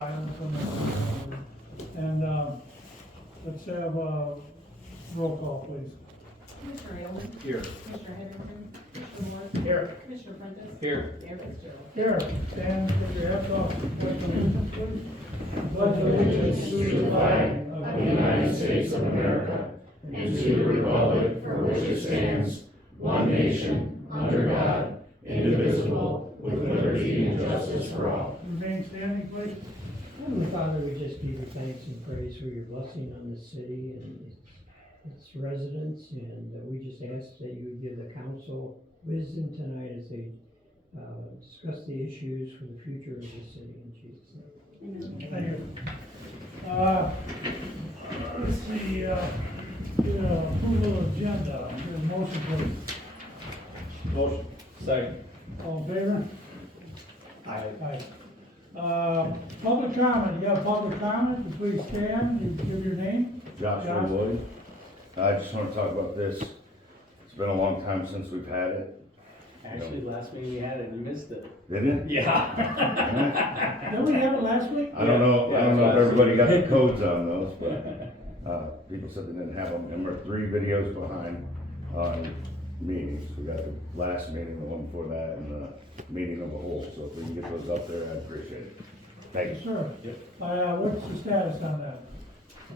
And, let's have a roll call, please. Commissioner Aylwin. Here. Commissioner Heatherington. Commissioner Moore. Here. Commissioner Prentice. Here. Mayor Fitzgerald. Here, stand with your heads off, pledge allegiance, please. Pledge allegiance to the flag of the United States of America and to the republic for which it stands, one nation, under God, indivisible, with liberty and justice for all. Remain standing, please. Heavenly Father, we just give you thanks and praise for your blessing on this city and its residents, and we just ask that you give the council wisdom tonight as they discuss the issues for the future of the city, in Jesus' name. Thank you. Let's see, approval of agenda, get a motion, please. Motion. Second. All in favor? Aye. Aye. Public comment, you have public comment, please stand, you give your name. Joshua Josh. Wood. I just want to talk about this. It's been a long time since we've had it. Actually, last meeting we had it, you missed it. Didn't it? Yeah. Didn't we have it last week? I don't know if Yeah, everybody got the codes on those, but, people said they didn't have them, and we're 3 videos behind on meetings. We got the last meeting, the one before that, and the meeting of the whole, so if we can get those up there, I'd appreciate it. Thank Yes, you. sir. Yep. What's the status on that?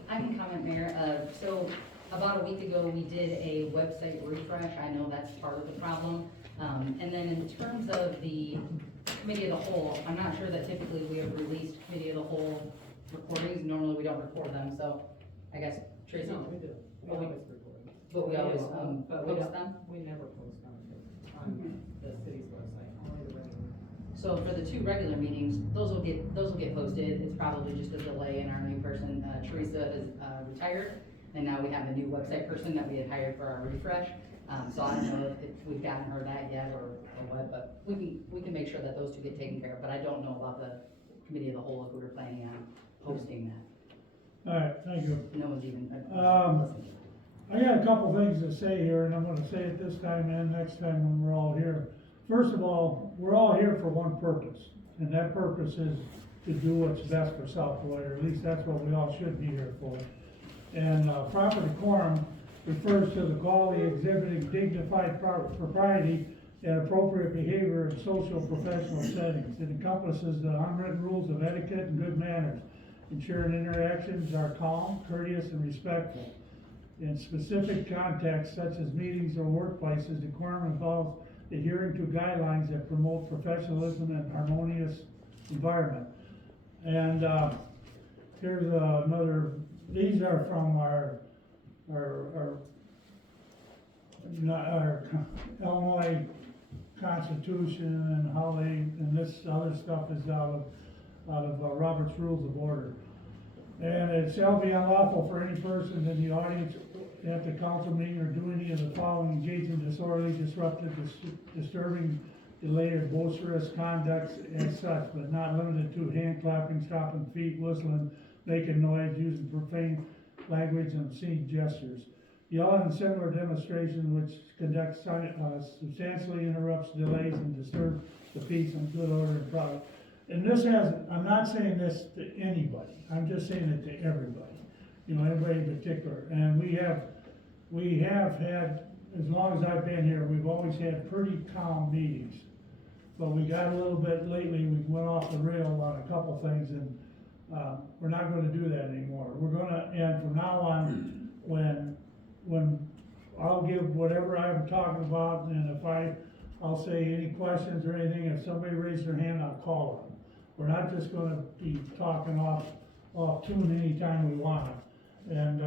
I can comment, Mayor. So about a week ago, we did a website refresh. I know that's part of the problem. And then in terms of the committee of the whole, I'm not sure that typically we have released committee of the whole recordings. Normally, we don't record them, so I guess Tracy. No, we do. We Oh, we- always record. But we always But we post don't- them. We never post on the city's website, only the regular. So for the 2 regular meetings, those will get posted. It's probably just a delay in our new person. Teresa is retired, and now we have a new website person that we had hired for our refresh. So I don't know if we've gotten her that yet or what, but we can make sure that those 2 get taken care of. But I don't know about the committee of the whole, if we were planning on posting that. All right, thank you. No one's even. Um, I got a couple things to say here, and I'm gonna say it this time and next time when we're all here. First of all, we're all here for one purpose, and that purpose is to do what's best for South Beloit, or at least that's what we all should be here for. And, proper decorum refers to the quality exhibiting dignified propriety and appropriate behavior in social and professional settings. It encompasses the unwritten rules of etiquette and good manners, ensuring interactions are calm, courteous, and respectful. In specific contexts such as meetings or workplaces, decorum involves adhering to guidelines that promote professionalism and harmonious environment. And here's another, these are from our Illinois Constitution and how they, and this other stuff is out of Robert's Rules of Order. And it shall be unlawful for any person in the audience at the council meeting or do any of the following: engage in disorderly, disruptive, disturbing, delayed, or boisterous conducts as such, but not limited to hand clapping, stomping feet, whistling, making noise, using profane language, and obscene gestures. Yelling and similar demonstration which conducts substantially interrupts, delays, and disturbs the peace and good order and product. And this has, I'm not saying this to anybody, I'm just saying it to everybody, you know, everybody in particular. And we have had, as long as I've been here, we've always had pretty calm meetings. But we got a little bit lately, we went off the rail on a couple things, and we're not gonna do that anymore. We're gonna, and from now on, when I'll give whatever I'm talking about, and if I'll say any questions or anything, if somebody raises their hand, I'll call them. We're not just gonna be talking off tune anytime we want it. And,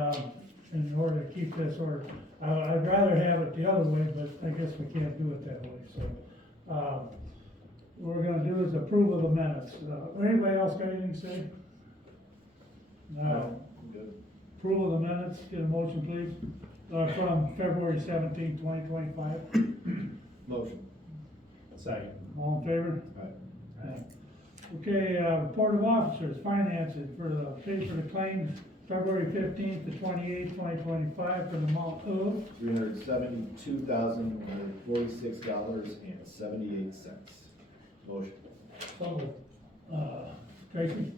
in order to keep this order, I'd rather have it the other way, but I guess we can't do it that way, so. What we're gonna do is approve of the minutes. Anybody else got anything to say? Good. Approval of the minutes, get a motion please, from February 17, 2025. Motion. Second. All in favor? Aye. Okay, report of officers, finances for the pay for the claims, February 15th to 28th, 2025, for the amount of $372,146.78. Motion. Tracy,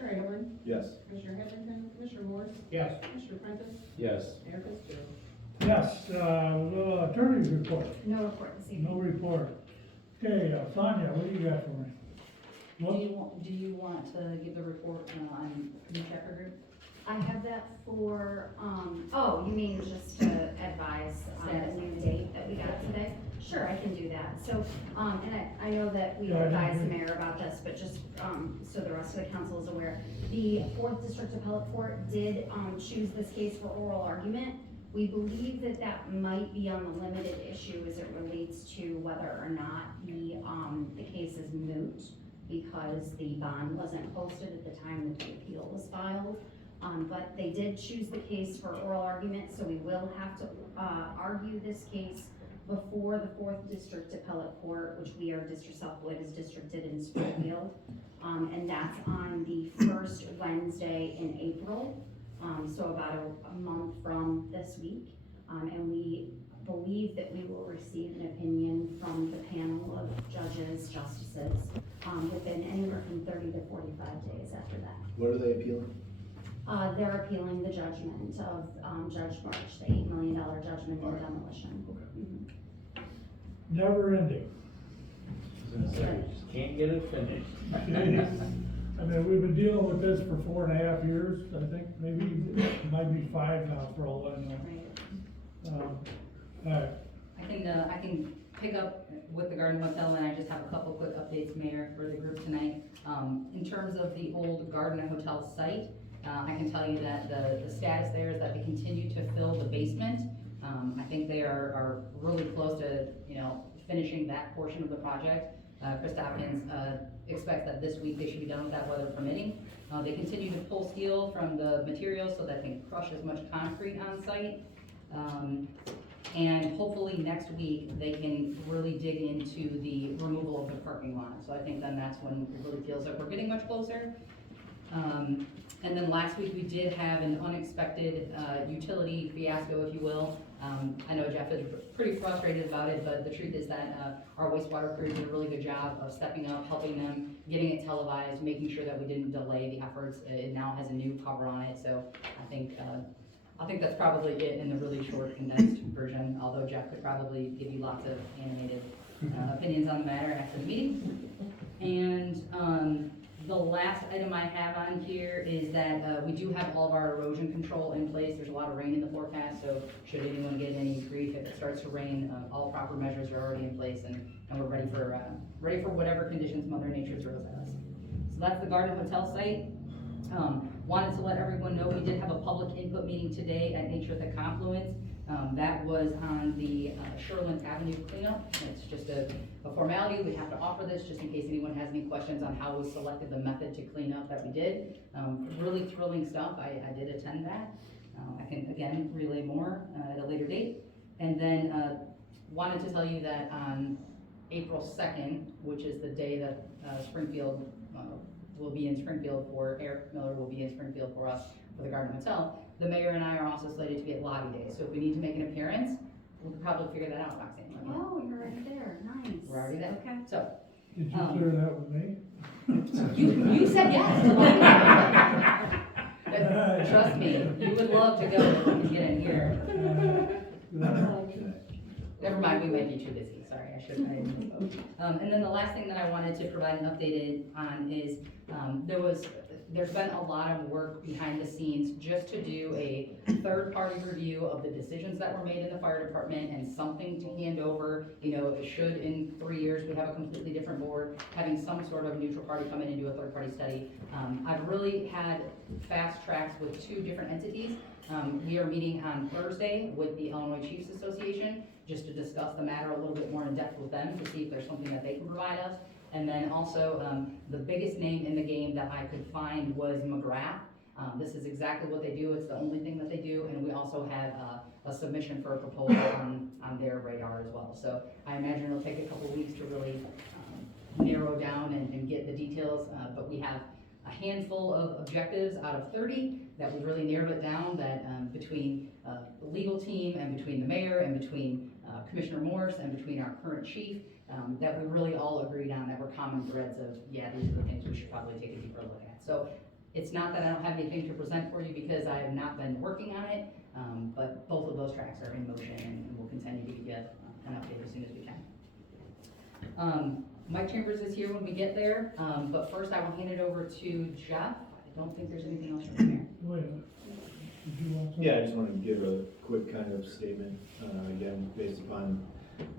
Commissioner Ammerman, Yes. Commissioner Heatherington, Commissioner Morris, Yes. Commissioner Prentice, Yes. Mayor Fitzgerald. Yes, the attorney's report, No report this no evening. report. Okay, Sonia, what do you got for me? Do you want to give the report, on New Chapter Group? I have that for, oh, you mean just to advise on the new date that we got today? Sure, I can do that. So, and I know that we Yeah, I didn't advised the hear. mayor about this, but just, so the rest of the council is aware. The Fourth District Appellate Court did, choose this case for oral argument. We believe that that might be on the limited issue as it relates to whether or not the case is moot, because the bond wasn't posted at the time that the appeal was filed. But they did choose the case for oral argument, so we will have to, argue this case before the Fourth District Appellate Court, which we are District Southwood is districted in Springfield. And that's on the first Wednesday in April, so about a month from this week. And we believe that we will receive an opinion from the panel of judges, justices, within anywhere from 30 to 45 days after that. What are they appealing? They're appealing the judgment of, Judge March, the $8 million judgment for Alright. demolition. Okay. Mhm. Never ending. Can't get it finished. I mean, we've been dealing with this for 4.5 years, I think, maybe, it might be 5 now for all I know. Right. Alright, I can pick up with the Garden Hotel, and I just have a couple quick updates, Mayor, for the group tonight. In terms of the old Garden Hotel site, I can tell you that the status there is that they continue to fill the basement. I think they are really close to, finishing that portion of the project. Chris Hopkins, expects that this week they should be done with that, weather permitting. They continue to pull steel from the materials so that they can crush as much concrete on site. And hopefully next week, they can really dig into the removal of the parking lot. So I think then that's when it really feels like we're getting much closer. And then last week, we did have an unexpected, utility fiasco, if you will. I know Jeff is pretty frustrated about it, but the truth is that, our wastewater crew did a really good job of stepping up, helping them, getting it televised, making sure that we didn't delay the efforts. It now has a new cover on it, so I think that's probably it in the really short condensed version, although Jeff could probably give you lots of animated, opinions on the matter after the meeting. And, the last item I have on here is that, we do have all of our erosion control in place. There's a lot of rain in the forecast, so should anyone get any grief if it starts to rain, all proper measures are already in place, and we're ready for whatever conditions Mother Nature throws at us. So that's the Garden Hotel site. Wanted to let everyone know we did have a public input meeting today at Nature at the Confluence. That was on the Sherland Avenue cleanup. It's just a formality. We have to offer this just in case anyone has any questions on how we selected the method to clean up that we did. Really thrilling stuff. I did attend that. I can, again, relay more at a later date. And then wanted to tell you that on April 2nd, which is the day that Springfield will be in Springfield for, Eric Miller will be in Springfield for us for the Garden Hotel, the mayor and I are also slated to be at Lobby Day. So if we need to make an appearance, we could probably figure that out, Roxanne. Let me know. Oh, you're already there, nice. We're already there. Okay. So, did you clear that with me? you said yes to Lobby Day. Trust me, you would love to go if we can get in here. Never mind, we might be too busy, sorry, I didn't misspoke. And then the last thing that I wanted to provide an update on is, there's been a lot of work behind the scenes just to do a third-party review of the decisions that were made in the fire department and something to hand over, should in 3 years we have a completely different board, having some sort of neutral party come in and do a third-party study. I've really had fast tracks with 2 different entities. We are meeting on Thursday with the Illinois Chiefs Association, just to discuss the matter a little bit more in depth with them to see if there's something that they can provide us. And then also, the biggest name in the game that I could find was McGrath. This is exactly what they do. It's the only thing that they do. And we also have a submission for a proposal on their radar as well. So I imagine it'll take a couple of weeks to really narrow down and get the details. But we have a handful of objectives out of 30 that we really narrowed it down, that between the legal team and between the mayor and between Commissioner Morse and between our current chief, that we really all agreed on that were common threads of, yeah, these are the things we should probably take a deeper look at. So It's not that I don't have anything to present for you because I have not been working on it, but both of those tracks are in motion and we'll continue to give you an update as soon as we can. Mike Chambers is here when we get there, but first I will hand it over to Jeff. I don't think there's anything else from here. Wait a minute. Did you want to? Yeah, I just wanted to give a quick kind of statement, again, based upon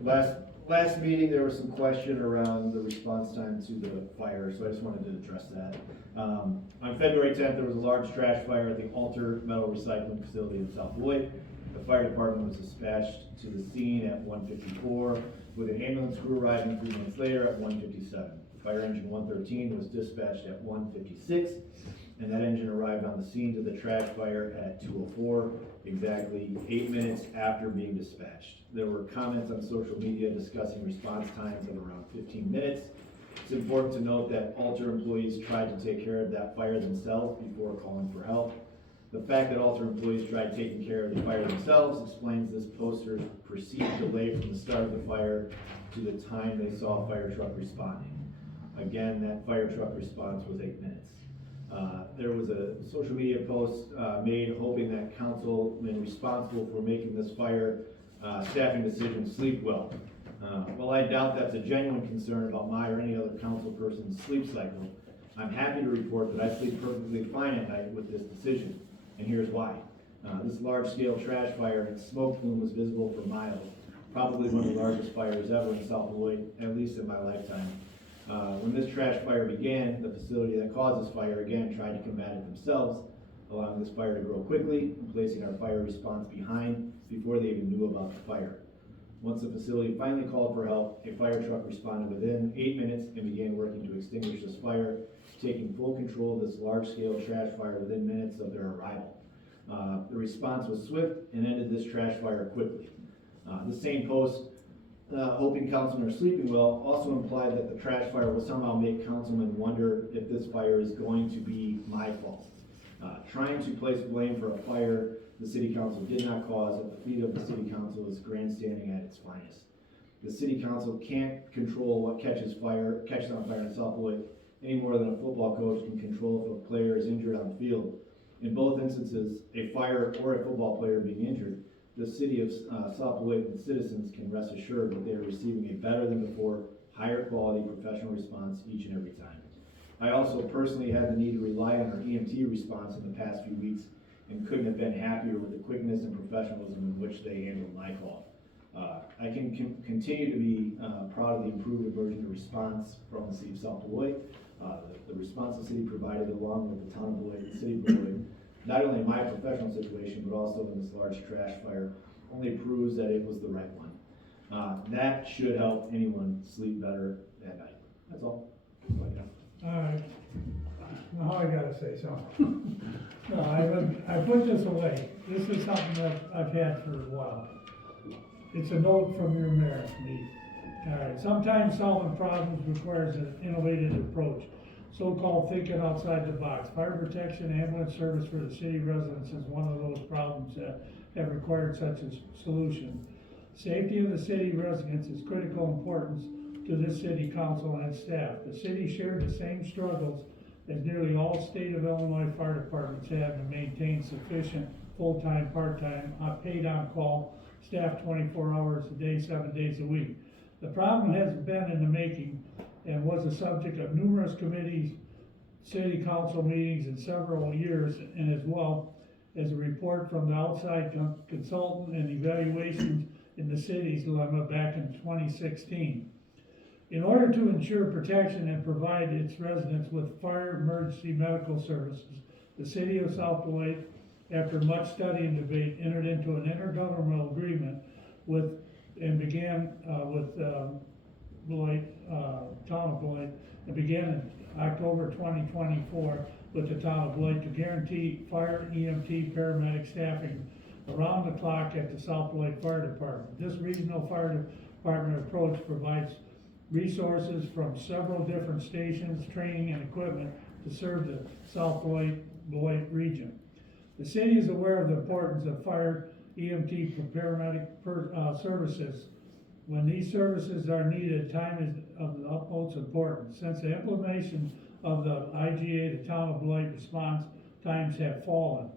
last meeting, there was some question around the response time to the fire, so I just wanted to address that. On February 10th, there was a large trash fire at the Alter Metal Recycling Facility in South Beloit. The fire department was dispatched to the scene at 1:54, with an ambulance crew arriving 3 minutes later at 1:57. Fire engine 113 was dispatched at 1:56, and that engine arrived on the scene to the trash fire at 2:04, exactly 8 minutes after being dispatched. There were comments on social media discussing response times of around 15 minutes. It's important to note that Alter employees tried to take care of that fire themselves before calling for help. The fact that Alter employees tried taking care of the fire themselves explains this poster's perceived delay from the start of the fire to the time they saw a fire truck responding. Again, that fire truck response was 8 minutes. There was a social media post made hoping that councilmen responsible for making this fire staffing decision sleep well. While I doubt that's a genuine concern about my or any other council person's sleep cycle, I'm happy to report that I sleep perfectly fine at night with this decision, and here's why. This large-scale trash fire and smoke plume was visible for miles, probably one of the largest fires ever in South Beloit, at least in my lifetime. When this trash fire began, the facility that caused this fire again tried to combat it themselves, allowing this fire to grow quickly and placing our fire response behind before they even knew about the fire. Once the facility finally called for help, a fire truck responded within 8 minutes and began working to extinguish this fire, taking full control of this large-scale trash fire within minutes of their arrival. The response was swift and ended this trash fire quickly. The same post, hoping councilmen are sleeping well, also implied that the trash fire will somehow make councilmen wonder if this fire is going to be my fault. Trying to place blame for a fire the city council did not cause at the feet of the city council is grandstanding at its finest. The city council can't control what catches on fire in South Beloit any more than a football coach can control if a player is injured on the field. In both instances, a fire or a football player being injured, the city of South Beloit and citizens can rest assured that they are receiving a better than before, higher quality professional response each and every time. I also personally had the need to rely on our EMT response in the past few weeks and couldn't have been happier with the quickness and professionalism in which they handled my call. I can continue to be proud of the improved emergency response from the city of South Beloit. The response the city provided along with the town of Beloit and the city of Beloit, not only in my professional situation, but also in this large trash fire, only proves that it was the right one. That should help anyone sleep better at night. That's all. Alright, now I gotta say something. No, I put this away. This is something that I've had for a while. It's a note from your mayor, me. Alright, sometimes solving problems requires an innovative approach, so-called thinking outside the box. Fire protection ambulance service for the city residents is one of those problems that have required such a solution. Safety of the city residents is critical importance to this city council and staff. The city shared the same struggles as nearly all state of Illinois fire departments have to maintain sufficient full-time, part-time, paid on-call staff 24 hours a day, 7 days a week. The problem has been in the making and was the subject of numerous committees, city council meetings in several years, and as well as a report from the outside consultant and evaluations in the city's dilemma back in 2016. In order to ensure protection and provide its residents with fire emergency medical services, the city of South Beloit, after much study and debate, entered into an intergovernmental agreement with Beloit, town of Beloit, and began in October 2024 with the town of Beloit to guarantee fire, EMT, paramedic staffing around the clock at the South Beloit Fire Department. This regional fire department approach provides resources from several different stations, training and equipment to serve the South Beloit region. The city is aware of the importance of fire, EMT, paramedic services. When these services are needed, time is of the utmost importance. Since the implementation of the IGA, the town of Beloit response times have fallen.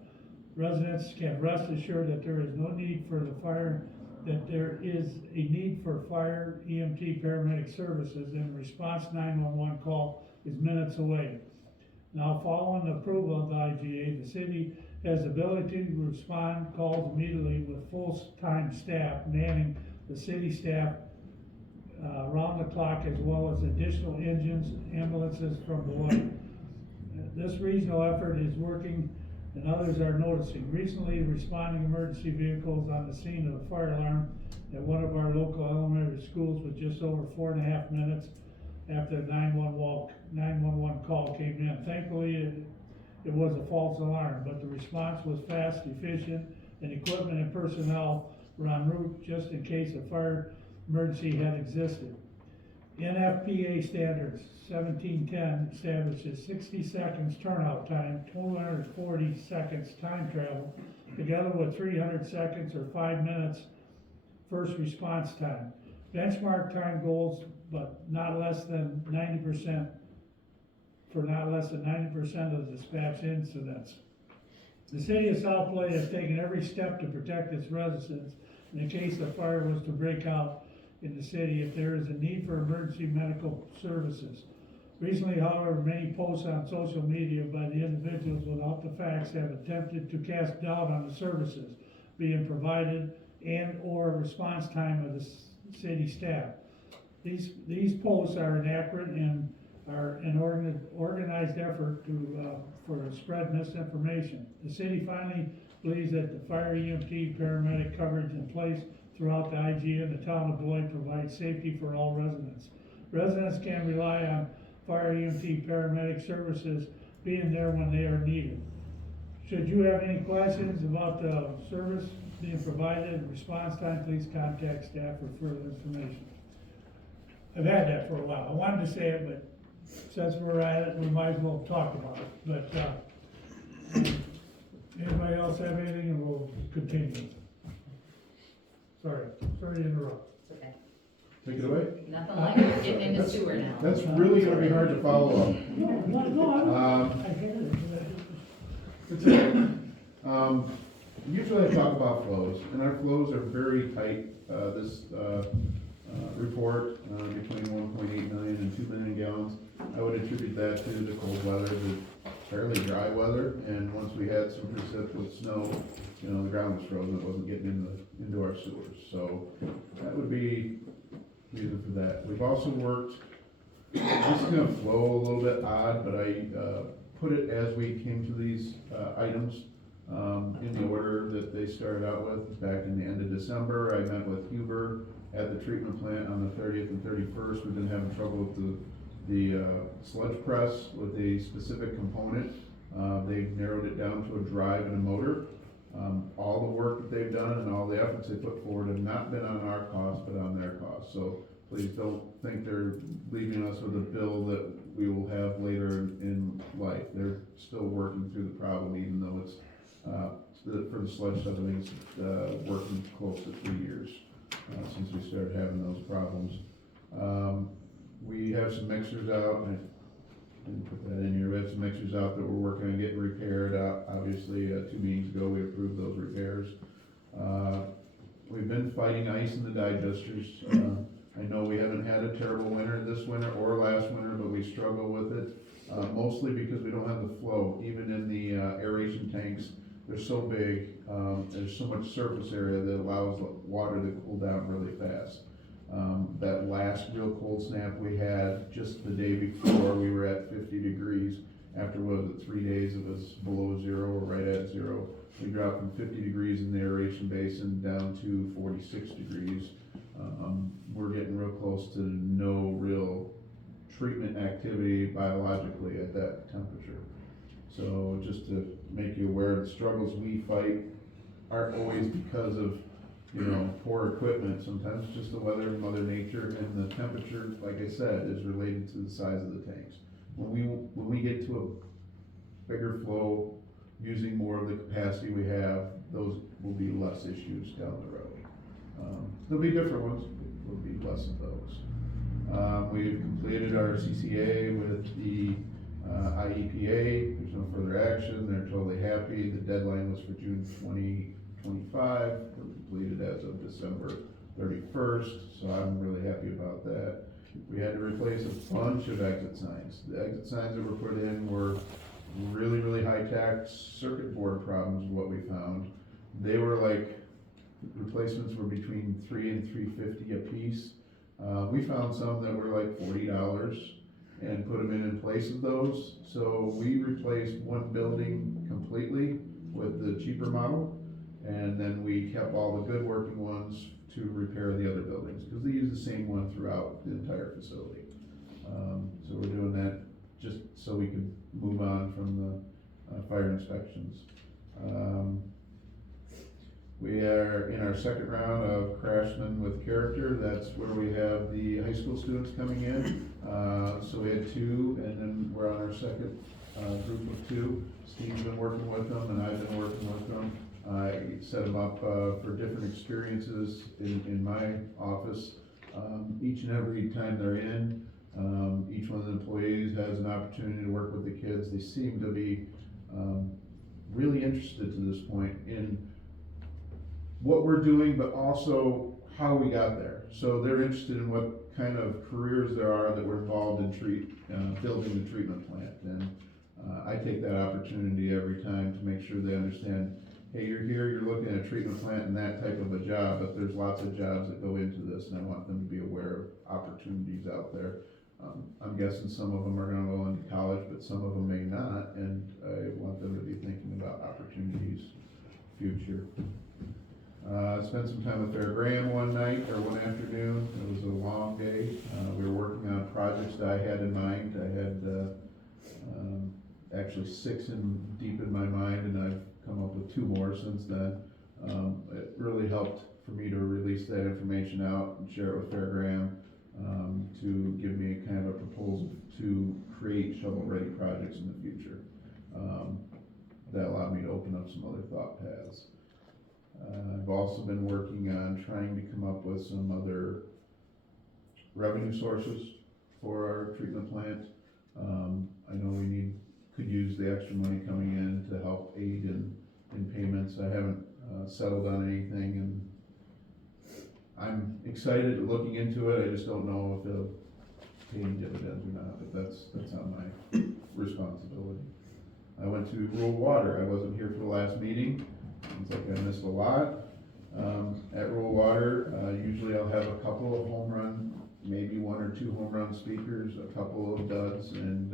Residents can rest assured that there is no need for the fire, that there is a need for fire, EMT, paramedic services, and response 911 call is minutes away. Now, following the approval of the IGA, the city has the ability to respond calls immediately with full-time staff manning the city staff around the clock, as well as additional engines, ambulances from Beloit. This regional effort is working and others are noticing. Recently, responding emergency vehicles on the scene of a fire alarm at one of our local elementary schools was just over 4.5 minutes after the 911 call came in. Thankfully, it was a false alarm, but the response was fast, efficient, and equipment and personnel were en route just in case a fire emergency had existed. NFPA standards 1710 establishes 60 seconds turnout time, 240 seconds time travel, together with 300 seconds or 5 minutes first response time. Benchmark time goals, but not less than 90%, for not less than 90% of the dispatch incidents. The city of South Beloit has taken every step to protect its residents in case a fire was to break out in the city if there is a need for emergency medical services. Recently, however, many posts on social media by the individuals without the facts have attempted to cast doubt on the services being provided and or response time of the city staff. These posts are inaccurate and are an organized effort to spread misinformation. The city finally believes that the fire EMT paramedic coverage in place throughout the IGA and the town of Beloit provides safety for all residents. Residents can rely on fire EMT paramedic services being there when they are needed. Should you have any questions about the service being provided and response time, please contact staff for further information. I've had that for a while. I wanted to say it, but since we're at it, we might as well talk about it. But anybody else have anything, and we'll continue. Sorry to interrupt. It's okay. Take it away. Nothing like it, getting in the sewer now. That's really gonna be hard to follow up. No, I get it. It's okay. Usually I talk about flows, and our flows are very tight. This report, between 1.8 million and 2 million gallons, I would attribute that to the cold weather, the fairly dry weather, and once we had some precip with snow, the ground was frozen, it wasn't getting into our sewers. So that would be the reason for that. We've also worked, this is gonna flow a little bit odd, but I put it as we came to these items in the order that they started out with. Back in the end of December, I met with Huber at the treatment plant on the 30th and 31st. We've been having trouble with the sludge press with a specific component. They've narrowed it down to a drive and a motor. All the work that they've done and all the efforts they put forward have not been on our cost, but on their cost. So please don't think they're leaving us with a bill that we will have later in life. They're still working through the problem, even though it's, for the sludge stuff, I think it's working close to 3 years since we started having those problems. We have some mixers out, and I didn't put that in here. We have some mixers out that we're working on getting repaired. Obviously, 2 meetings ago, we approved those repairs. We've been fighting ice in the digesters. I know we haven't had a terrible winter this winter or last winter, but we struggle with it, mostly because we don't have the flow. Even in the aeration tanks, they're so big, there's so much surface area that allows water to cool down really fast. That last real cold snap we had just the day before, we were at 50 degrees. After, 3 days it was below zero or right at zero. We dropped from 50 degrees in the aeration basin down to 46 degrees. We're getting real close to no real treatment activity biologically at that temperature. So just to make you aware, the struggles we fight aren't always because of poor equipment. Sometimes it's just the weather, Mother Nature, and the temperature, like I said, is related to the size of the tanks. When we get to a bigger flow, using more of the capacity we have, those will be less issues down the road. There'll be different ones, but there'll be less of those. We've completed our CCA with the IEPA, there's no further action, they're totally happy, the deadline was for June 2025, we're completed as of December 31st, so I'm really happy about that. We had to replace a bunch of exit signs. The exit signs that were put in were really, really high-tech circuit board problems, what we found. They were like, replacements were between $3 and $3.50 a piece. We found some that were like $40 and put them in place of those. So we replaced one building completely with the cheaper model, and then we kept all the good working ones to repair the other buildings, because they use the same one throughout the entire facility. So we're doing that just so we can move on from the fire inspections. We are in our second round of Craftsman with Character. That's where we have the high school students coming in. So we had 2, and then we're on our second group of 2. Steve's been working with them, and I've been working with them. I set them up for different experiences in my office. Each and every time they're in, each one of the employees has an opportunity to work with the kids. They seem to be really interested to this point in what we're doing, but also how we got there. So they're interested in what kind of careers there are that were involved in building the treatment plant. And I take that opportunity every time to make sure they understand, hey, you're here, you're looking at a treatment plant and that type of a job, but there's lots of jobs that go into this, and I want them to be aware of opportunities out there. I'm guessing some of them are gonna go into college, but some of them may not, and I want them to be thinking about opportunities future. Spent some time with Fair Graham one afternoon. It was a long day. We were working on projects that I had in mind. I had actually 6 deep in my mind, and I've come up with 2 more since then. It really helped for me to release that information out and share it with Fair Graham, to give me a kind of a proposal to create shovel-ready projects in the future. That allowed me to open up some other thought paths. I've also been working on trying to come up with some other revenue sources for our treatment plant. I know we could use the extra money coming in to help aid in payments. I haven't settled on anything, and I'm excited looking into it. I just don't know if it'll pay any dividends or not, but that's not my responsibility. I went to Rural Water. I wasn't here for the last meeting. It's like I missed a lot. At Rural Water, usually I'll have a couple of home run, maybe 1 or 2 home run speakers, a couple of duds, and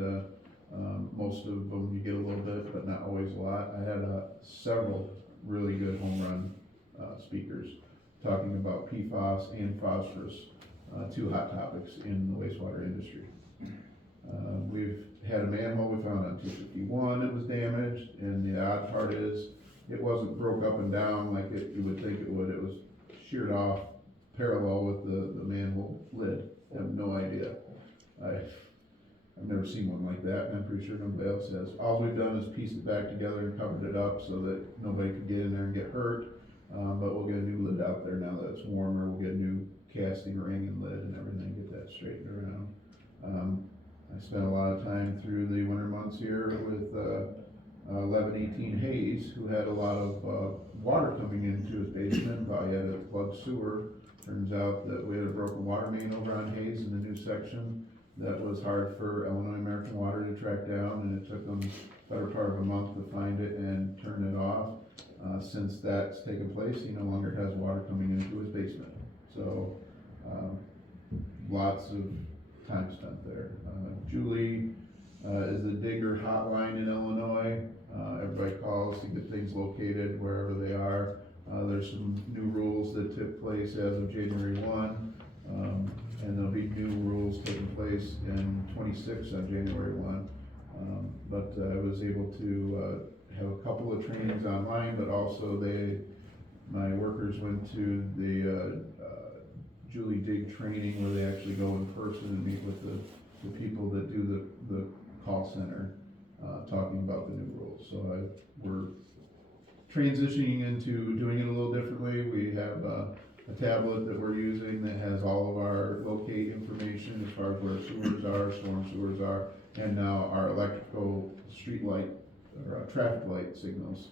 most of them you get a little bit, but not always a lot. I had several really good home run speakers talking about PFAS and phosphorus, 2 hot topics in the wastewater industry. We've had a manhole we found on 251 that was damaged, and the odd part is it wasn't broke up and down like you would think it would. It was sheared off parallel with the manhole lid. I have no idea. I've never seen one like that, and I'm pretty sure nobody else has. All we've done is pieced it back together and covered it up so that nobody could get in there and get hurt. But we'll get a new lid out there now that it's warmer. We'll get a new casting ring and lid and everything, get that straightened around. I spent a lot of time through the winter months here with 1118 Hayes, who had a lot of water coming into his basement. Thought he had a plugged sewer. Turns out that we had a broken water main over on Hayes in the new section that was hard for Illinois American Water to track down, and it took them the better part of a month to find it and turn it off. Since that's taken place, he no longer has water coming into his basement. So lots of time spent there. Julie is the digger hotline in Illinois. Everybody calls to get things located wherever they are. There's some new rules that took place as of January 1, and there'll be new rules taking place in 26 on January 1. But I was able to have a couple of trainings online, but also my workers went to the Julie Dig training where they actually go in person and meet with the people that do the call center, talking about the new rules. So we're transitioning into doing it a little differently. We have a tablet that we're using that has all of our locate information as far as where sewers are, storm sewers are, And now our electrical street light, or traffic light signals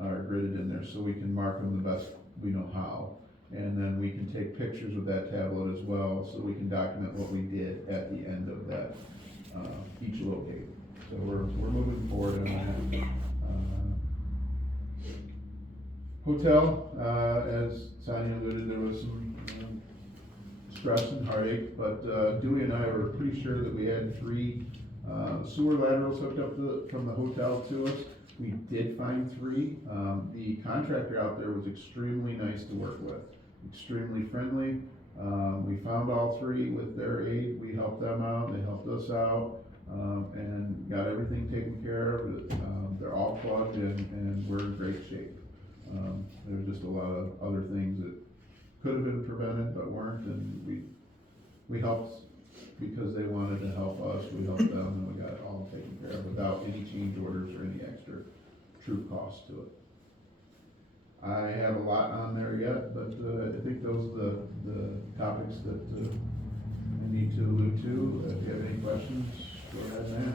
are gridded in there, so we can mark them the best we know how. And then we can take pictures with that tablet as well, so we can document what we did at the end of that, each locate. So we're moving forward on that. Hotel, as Sonia alluded, there was some stress and heartache, but Dewey and I were pretty sure that we had 3 sewer laterals hooked up from the hotel to us. We did find 3. The contractor out there was extremely nice to work with, extremely friendly. We found all 3 with their aid. We helped them out, they helped us out, and got everything taken care of. They're all plugged and we're in great shape. There was just a lot of other things that could have been prevented but weren't, and we helped because they wanted to help us. We helped them, and we got it all taken care of without any change orders or any extra true cost to it. I have a lot on there yet, but I think those are the topics that I need to allude to. If you have any questions, go ahead and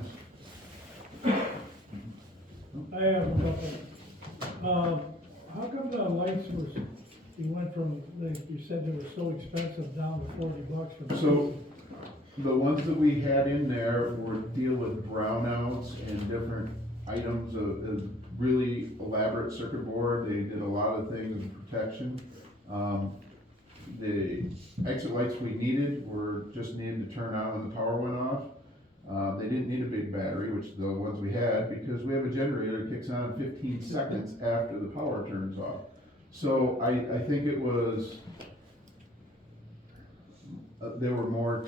ask. I have a couple. How come the lights was, you went from, you said they were so expensive down to $40 for? So, the ones that we had in there were deal with brownouts and different items of really elaborate circuit board. They did a lot of things in protection. The exit lights we needed were just needed to turn on when the power went off. They didn't need a big battery, which the ones we had, because we have a generator that kicks on in 15 seconds after the power turns off. So I think it was, they were more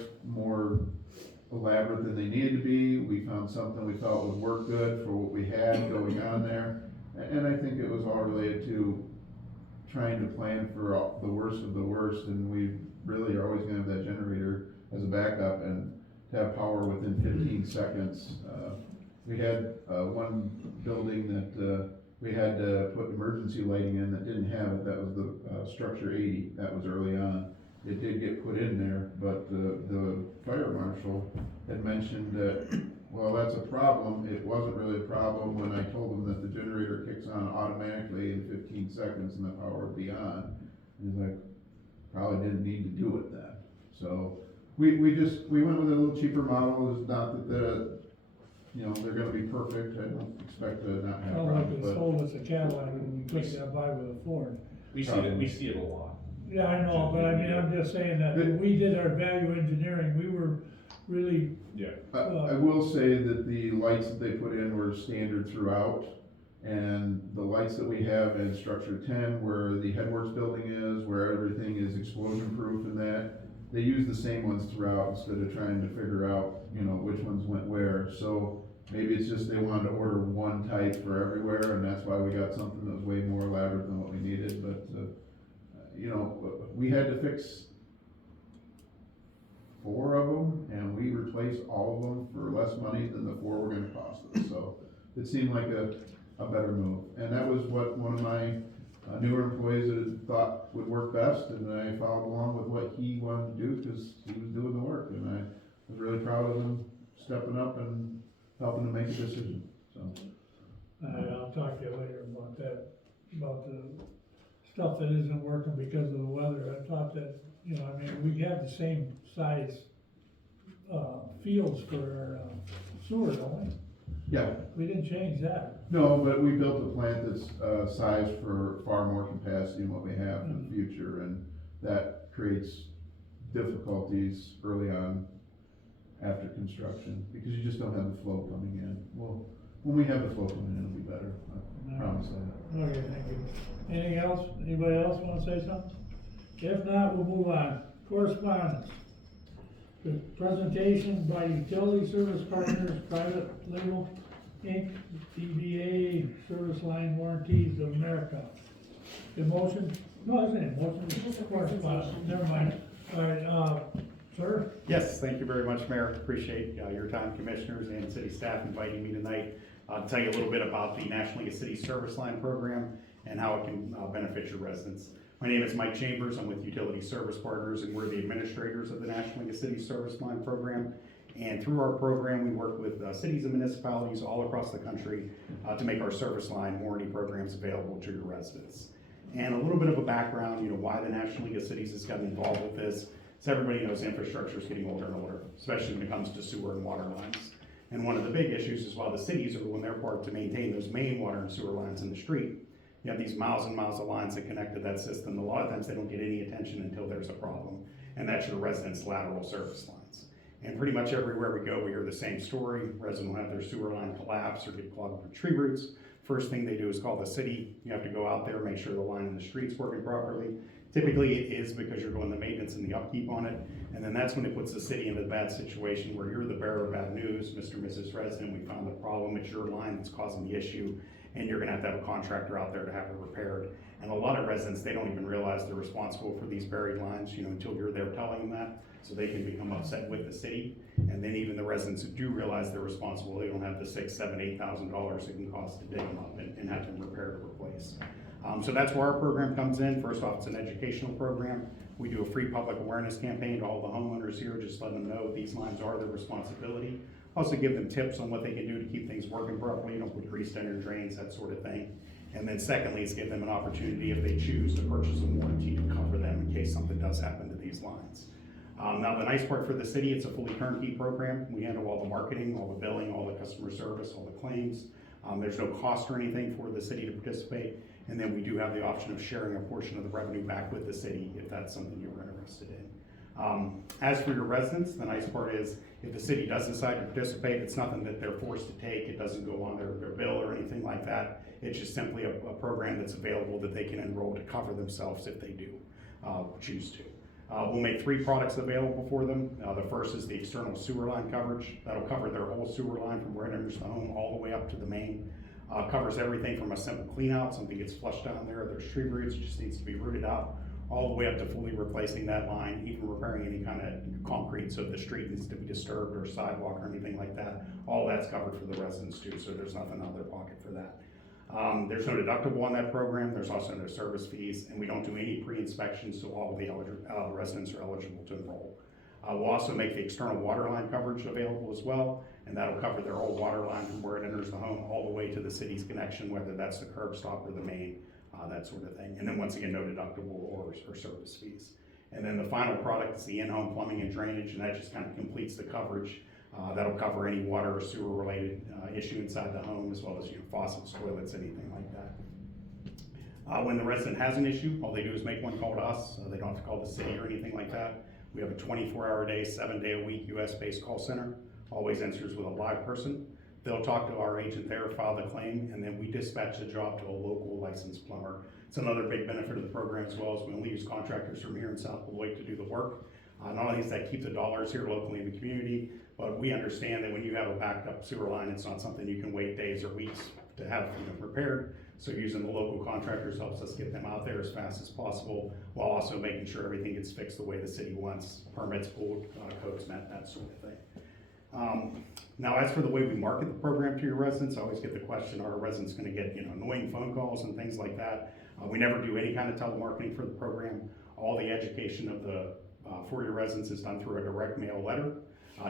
elaborate than they needed to be. We found something we felt would work good for what we had going on there. And I think it was all related to trying to plan for the worst of the worst, and we really are always gonna have that generator as a backup and to have power within 15 seconds. We had one building that we had to put emergency lighting in that didn't have it. That was the structure 80. That was early on. It did get put in there, but the fire marshal had mentioned that, well, that's a problem. It wasn't really a problem when I told him that the generator kicks on automatically in 15 seconds and the power would be on. And he's like, probably didn't need to do it then. So we went with a little cheaper model. It's not that they're gonna be perfect. I don't expect to not have Well, like problems, it's but sold as a Cadillac and you couldn't get by with a Ford. We see it a lot. Yeah, I know, but I mean, I'm just saying that when we did our value engineering, we were really, Yeah. I will say that the lights that they put in were standard throughout, and the lights that we have in structure 10, where the headworks building is, where everything is explosion proof and that, they use the same ones throughout instead of trying to figure out, which ones went where. So maybe it's just they wanted to order one type for everywhere, and that's why we got something that was way more elaborate than what we needed, but, we had to fix 4 of them, and we replaced all of them for less money than the 4 were gonna cost us, so it seemed like a better move. And that was what one of my newer employees had thought would work best, and I followed along with what he wanted to do, because he was doing the work, and I was really proud of him stepping up and helping to make a decision, so. I'll talk to you later about that, about the stuff that isn't working because of the weather. I thought that, we have the same size, fields for our sewer, don't we? Yeah, We didn't change that. no, but we built a plant that's sized for far more capacity than what we have in the future, and that creates difficulties early on after construction, because you just don't have the flow coming in. Well, when we have the flow coming in, it'll be better, I promise that. Okay, thank you. Anything else? Anybody else wanna say something? If not, we'll move on. Correspondence. The presentation by Utility Service Partners Private Label Inc., DBA Service Line Warranties of America. The motion? No, isn't it motion? Just a Correspondence. presentation. Never mind. All right, sir? Yes, thank you very much, Mayor. Appreciate your time, commissioners and city staff inviting me tonight to tell you a little bit about the National League of Cities Service Line Program and how it can benefit your residents. My name is Mike Chambers. I'm with Utility Service Partners, and we're the administrators of the National League of Cities Service Line Program. And through our program, we work with cities and municipalities all across the country to make our service line warranty programs available to your residents. And a little bit of a background, why the National League of Cities has gotten involved with this. So everybody knows infrastructure is getting older and older, especially when it comes to sewer and water lines. And one of the big issues is while the cities are doing their part to maintain those main water and sewer lines in the street, you have these miles and miles of lines that connect to that system. A lot of times they don't get any attention until there's a problem, and that's your residents' lateral service lines. And pretty much everywhere we go, we hear the same story. Residents will have their sewer line collapse or get clogged with tree roots. First thing they do is call the city. You have to go out there, make sure the line in the street's working properly. Typically it is because you're doing the maintenance and the upkeep on it. And then that's when it puts the city in a bad situation where you're the bearer of bad news. Mr. and Mrs. Resident, we found the problem. It's your line that's causing the issue. And you're gonna have to have a contractor out there to have it repaired. And a lot of residents, they don't even realize they're responsible for these buried lines, until you're there telling them that. So they can become upset with the city. And then even the residents who do realize they're responsible, they don't have the $6,000, $7,000, $8,000 it can cost to dig them up and have them repaired or replaced. So that's where our program comes in. First off, it's an educational program. We do a free public awareness campaign to all the homeowners here, just letting them know these lines are their responsibility. Also give them tips on what they can do to keep things working properly, don't put grease down your drains, that sort of thing. And then secondly, is give them an opportunity if they choose to purchase a warranty to cover them in case something does happen to these lines. Now the nice part for the city, it's a fully turnkey program. We handle all the marketing, all the billing, all the customer service, all the claims. There's no cost or anything for the city to participate. And then we do have the option of sharing a portion of the revenue back with the city if that's something you're interested in. As for your residents, the nice part is if the city does decide to participate, it's nothing that they're forced to take. It doesn't go on their bill or anything like that. It's just simply a program that's available that they can enroll to cover themselves if they do choose to. We'll make 3 products available for them. The first is the external sewer line coverage. That'll cover their whole sewer line from where it enters the home all the way up to the main. Covers everything from a simple clean out, something gets flushed down there, there's tree roots, just needs to be rooted out, all the way up to fully replacing that line, even repairing any kind of concrete, so if the street needs to be disturbed or sidewalk or anything like that, all that's covered for the residents too, so there's nothing out of their pocket for that. There's no deductible on that program, there's also no service fees, and we don't do any pre-inspections, so all the residents are eligible to enroll. We'll also make the external water line coverage available as well, and that'll cover their whole water line from where it enters the home all the way to the city's connection, whether that's the curb stop or the main, that sort of thing. And then once again, no deductible or service fees. And then the final product is the in-home plumbing and drainage, and that just kind of completes the coverage. That'll cover any water or sewer related issue inside the home, as well as faucets, toilets, anything like that. When the resident has an issue, all they do is make one call to us. They don't have to call the city or anything like that. We have a 24-hour a day, 7-day-a-week US-based call center, always answers with a live person. They'll talk to our agent there, file the claim, and then we dispatch the job to a local licensed plumber. It's another big benefit of the program as well, as we only use contractors from here in South Beloit to do the work. Not only does that keep the dollars here locally in the community, but we understand that when you have a backed up sewer line, it's not something you can wait days or weeks to have repaired. So using the local contractors helps us get them out there as fast as possible, while also making sure everything gets fixed the way the city wants, permits pulled, codes met, that sort of thing. Now, as for the way we market the program to your residents, I always get the question, are our residents gonna get annoying phone calls and things like that? We never do any kind of telemarketing for the program. All the education of the for your residents is done through a direct mail letter.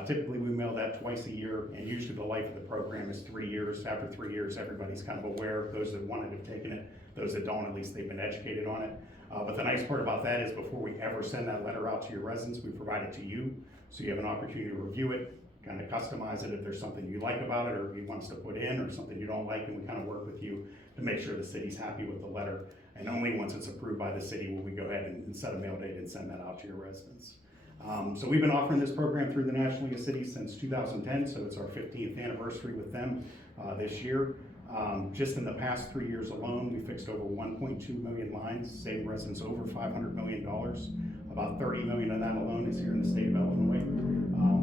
Typically we mail that twice a year, and usually the life of the program is 3 years. After 3 years, everybody's kind of aware. Those that wanted to have taken it, those that don't, at least they've been educated on it. But the nice part about that is before we ever send that letter out to your residents, we provide it to you, so you have an opportunity to review it, kind of customize it if there's something you like about it or he wants to put in, or something you don't like, and we kind of work with you to make sure the city's happy with the letter. And only once it's approved by the city will we go ahead and set a mail date and send that out to your residents. So we've been offering this program through the National League of Cities since 2010, so it's our 15th anniversary with them this year. Just in the past 3 years alone, we fixed over 1.2 million lines, saved residents over $500 million. About 30 million of that alone is here in the state of Illinois.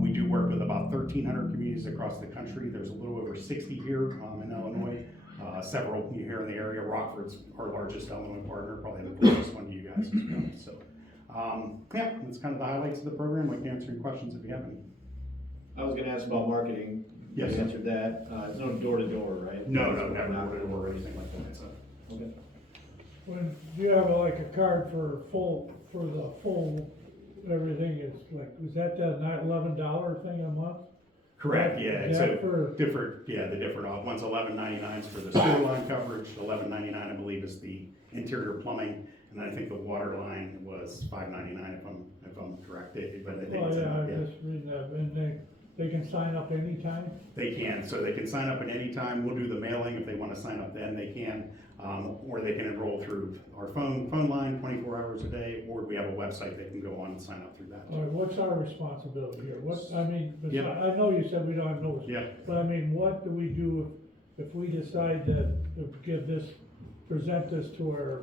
We do work with about 1,300 communities across the country. There's a little over 60 here in Illinois. Several here in the area. Rockford's our largest Illinois partner, probably the closest one to you guys as well. So, yeah, that's kind of the highlights of the program. I can answer any questions if you have any. I was gonna ask about marketing. Yes. You answered that. It's no door-to-door, right? No, never door-to-door or anything like that. So. Okay. When you have like a card for the full everything, is like, was that $11 thing a month? Correct, yeah, it's That a for- different, yeah, the different, one's $11.99 for the sewer line coverage, $11.99, I believe, is the interior plumbing, and I think the water line was $5.99 if I'm correct, but I think Well, it's, yeah, I was yeah. just reading that, and they can sign up anytime? They can, so they can sign up at any time, we'll do the mailing, if they wanna sign up then, they can, or they can enroll through our phone line 24 hours a day, or we have a website they can go on and sign up through that. All right, what's our responsibility here? What, I mean, Yeah. I know you said we don't have no, Yeah. but I mean, what do we do if we decide to give this, present this to our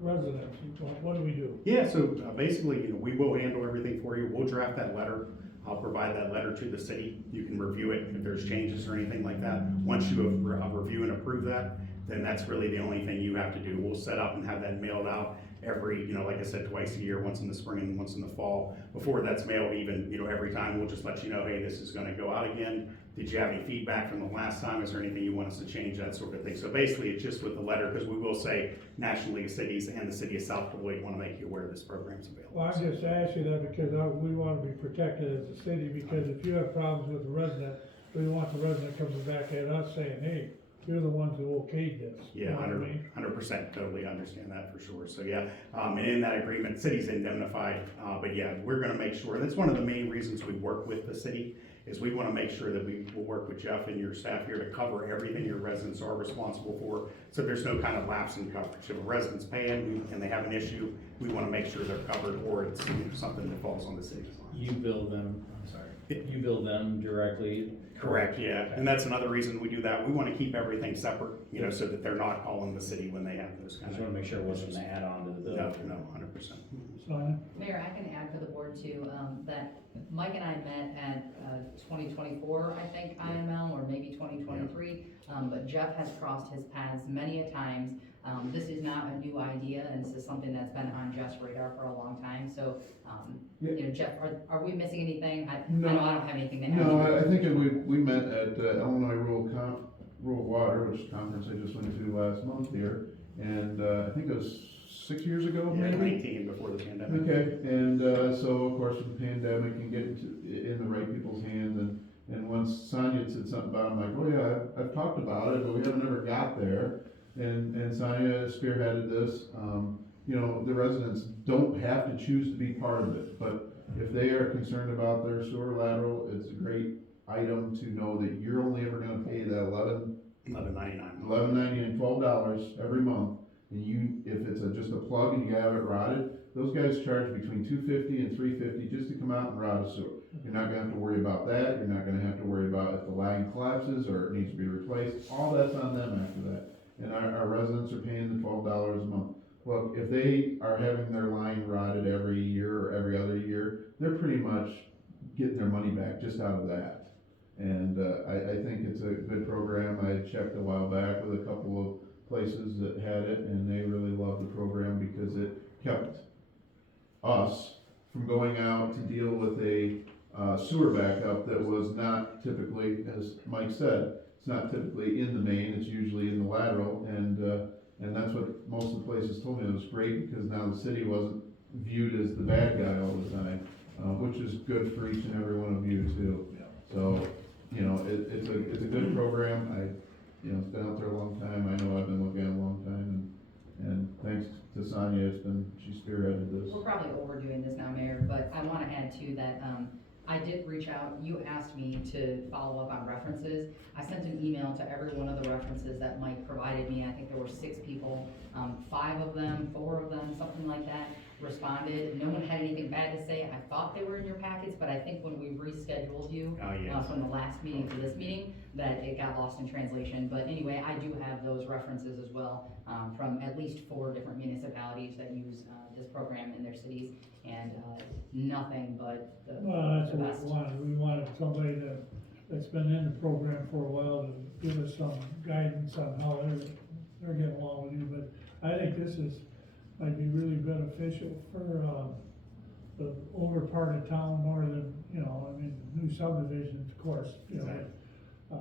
residents? What do we do? Yeah, so basically, we will handle everything for you. We'll draft that letter. I'll provide that letter to the city. You can review it if there's changes or anything like that. Once you review and approve that, then that's really the only thing you have to do. We'll set up and have that mailed out every, like I said, twice a year, once in the spring and once in the fall. Before that's mailed even, every time, we'll just let you know, hey, this is gonna go out again. Did you have any feedback from the last time? Is there anything you want us to change, that sort of thing? So basically, it's just with the letter, because we will say National League of Cities and the city of South Beloit want to make you aware this program's available. Well, I'm just asking that because we want to be protected as a city, because if you have problems with the resident, we want the resident coming back at us saying, hey, you're the ones who okayed this. You Yeah, know what I mean? 100%, totally understand that for sure. So yeah, and in that agreement, city's indemnified, but yeah, we're gonna make sure, that's one of the main reasons we work with the city, is we wanna make sure that we will work with Jeff and your staff here to cover everything your residents are responsible for, so there's no kind of lapse in coverage. If a resident's paying and they have an issue, we wanna make sure they're covered, or it's something that falls on the city's line. You bill them, I'm sorry, you bill them directly? Correct, yeah, and that's another reason we do that. We want to keep everything separate, so that they're not all in the city when they have those I kind just of. wanna make sure it wasn't an add-on to the bill. No, 100%. Sonia? Mayor, I can add for the board too, that Mike and I met at 2024, I think, IML, or maybe 2023. But Jeff has crossed his paths many a times. This is not a new idea, and this is something that's been on Jeff's radar for a long time. So, Jeff, are we missing anything? I know I don't have anything to add. No, I think we met at Illinois Rural Water, which conference I just went to last month here, and I think it was 6 years ago, Yeah, maybe? 19 before the pandemic. Okay, and so of course with the pandemic and getting in the right people's hands, and once Sonia said something about it, I'm like, oh yeah, I've talked about it, but we haven't ever got there. And Sonia spearheaded this. The residents don't have to choose to be part of it, but if they are concerned about their sewer lateral, it's a great item to know that you're only ever gonna pay that $11.99. $11.99, $12 every month. And if it's just a plug and you have it rotted, those guys charge between $250 and $350 just to come out and rot a sewer. You're not gonna have to worry about that. You're not gonna have to worry about if the line collapses or it needs to be replaced. All that's on them after that. And our residents are paying the $12 a month. Look, if they are having their line rotted every year or every other year, they're pretty much getting their money back just out of that. And I think it's a good program. I checked a while back with a couple of places that had it, and they really loved the program because it kept us from going out to deal with a sewer backup that was not typically, as Mike said, it's not typically in the main, it's usually in the lateral, and that's what most of the places told me. It was great because now the city wasn't viewed as the bad guy all the time, which is good for each and every one of you too. So, it's a good program. It's been out there a long time. I know I've been looking at it a long time, and thanks to Sonia, she spearheaded this. We're probably overdoing this now, Mayor, but I want to add too that, I did reach out, you asked me to follow up on references. I sent an email to every one of the references that Mike provided me. I think there were 6 people, 4 of them, something like that, responded. No one had anything bad to say. I thought they were in your packets, but I think when we rescheduled you from the last meeting to this meeting, that it got lost in translation. But anyway, I do have those references as well, from at least 4 different municipalities that use this program in their cities, and nothing but Well, that's the what best. we wanted. We wanted somebody that's been in the program for a while to give us some guidance on how they're getting along with you. But I think this might be really beneficial for, the over part of town, northern, new subdivisions, of course, Exactly. I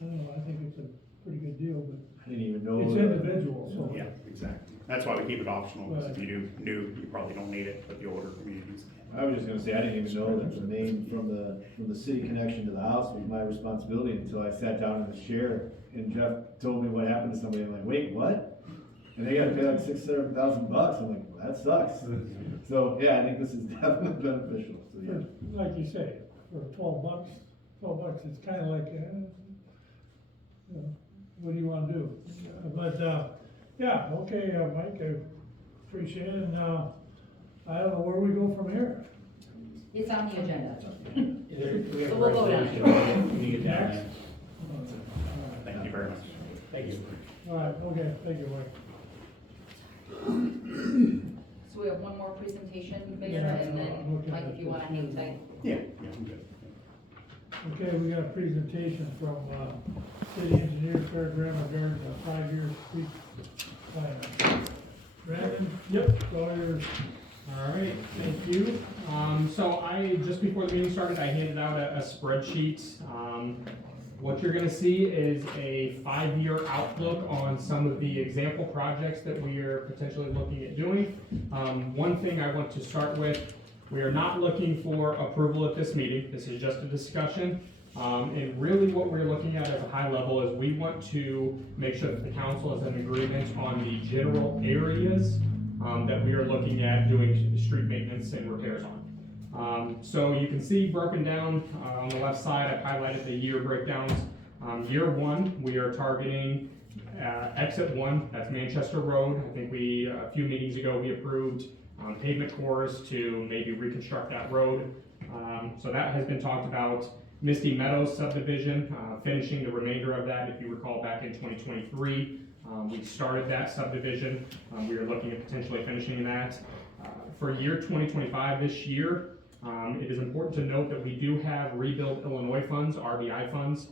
don't know, I think it's a pretty good deal, but I didn't even know. it's individual, so. Yeah, exactly. That's why we keep it optional, because if you do new, you probably don't need it, but the older communities can. I was just gonna say, I didn't even know that the name from the city connection to the house was my responsibility until I sat down in the chair and Jeff told me what happened to somebody. I'm like, wait, what? And they gotta pay like $600,000. I'm like, well, that sucks. So, yeah, I think this is definitely beneficial, so yeah. Like you say, for $12, it's kinda like, you know, what do you wanna do? But, yeah, okay, Mike, I appreciate it, and, I don't know where we go from here. It's on the agenda. We have So a we'll vote on it. resolution, we need to get that. Next. Thank you very much. Thank you. All right, okay, thank you, Mike. So we have one more presentation, Mayor, Yeah, and then, okay. Mike, if you wanna hang tight. Yeah, I'm good. Okay, we got a presentation from, city engineer Per Graham regarding the 5-year street plan. Brandon? Yep. All yours. All right, thank you. So just before the meeting started, I handed out a spreadsheet. What you're gonna see is a 5-year outlook on some of the example projects that we are potentially looking at doing. One thing I want to start with, we are not looking for approval at this meeting. This is just a discussion. And really what we're looking at a high level is we want to make sure that the council is in agreement on the general areas that we are looking at doing street maintenance and repairs on. So you can see broken down on the left side, I've highlighted the year breakdowns. Year 1, we are targeting exit 1, that's Manchester Road. I think a few meetings ago, we approved pavement cores to maybe reconstruct that road. So that has been talked about. Misty Meadows subdivision, finishing the remainder of that. If you recall back in 2023, we started that subdivision. We are looking at potentially finishing that. For year 2025 this year, it is important to note that we do have Rebuild Illinois funds, RBI funds,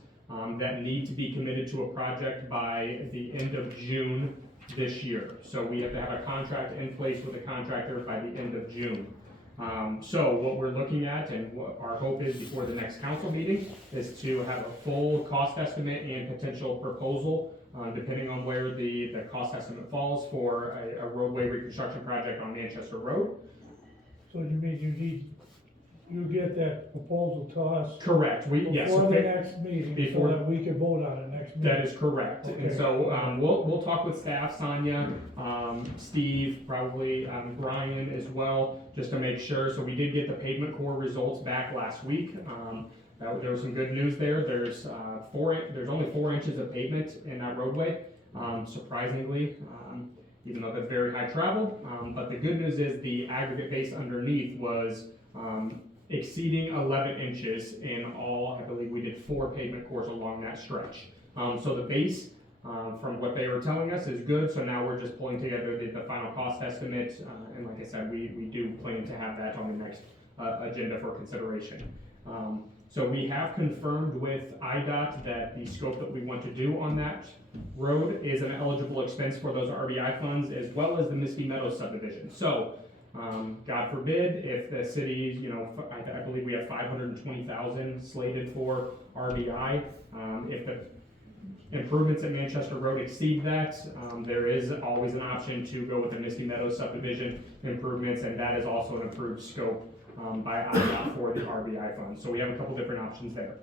that need to be committed to a project by the end of June this year. So we have to have a contract in place with the contractor by the end of June. So what we're looking at and what our hope is before the next council meeting is to have a full cost estimate and potential proposal, depending on where the cost estimate falls for a roadway reconstruction project on Manchester Road. So you mean you get that proposal to us? Correct, Before the next meeting, so before- that we can vote on it next meeting? That is correct. And Okay. so, we'll talk with staff, Sonia, Steve, probably, Brian as well, just to make sure. So we did get the pavement core results back last week. There was some good news there. There's only 4 inches of pavement in that roadway, surprisingly, even though that's very high travel. But the good news is the aggregate base underneath was, exceeding 11 inches in all. I believe we did 4 pavement cores along that stretch. So the base, from what they were telling us, is good. So now we're just pulling together the final cost estimate. And like I said, we do plan to have that on the next agenda for consideration. So we have confirmed with IDOT that the scope that we want to do on that road is an eligible expense for those RBI funds, as well as the Misty Meadows subdivision. So God forbid if the city, I believe we have 520,000 slated for RBI. If the improvements at Manchester Road exceed that, there is always an option to go with the Misty Meadows subdivision improvements, and that is also an approved scope by IDOT for the RBI funds. So we have a couple different options there.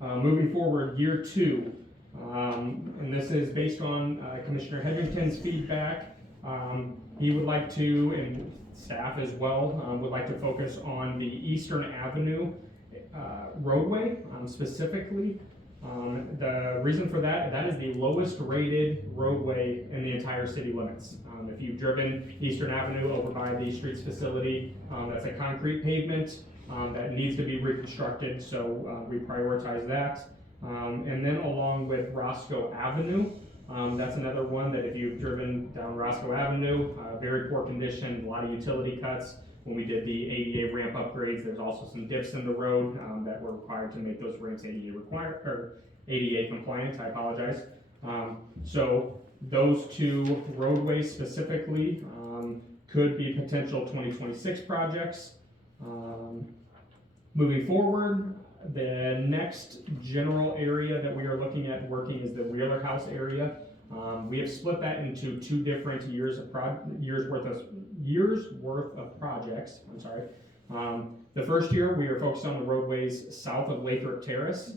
Moving forward, year 2, and this is based on Commissioner Hedrington's feedback. He would like to, and staff as well, would like to focus on the Eastern Avenue roadway specifically. The reason for that is the lowest rated roadway in the entire city limits. If you've driven Eastern Avenue over by the streets facility, that's a concrete pavement that needs to be reconstructed, so we prioritize that. And then along with Roscoe Avenue, that's another one that if you've driven down Roscoe Avenue, very poor condition, a lot of utility cuts. When we did the ADA ramp upgrades, there's also some dips in the road that were required to make those ramps ADA compliant, I apologize. So those 2 roadways specifically could be potential 2026 projects. Moving forward, the next general area that we are looking at working is the Wheeler House area. We have split that into 2 different years worth of projects, I'm sorry. The first year, we are focused on the roadways south of Lathrop Terrace.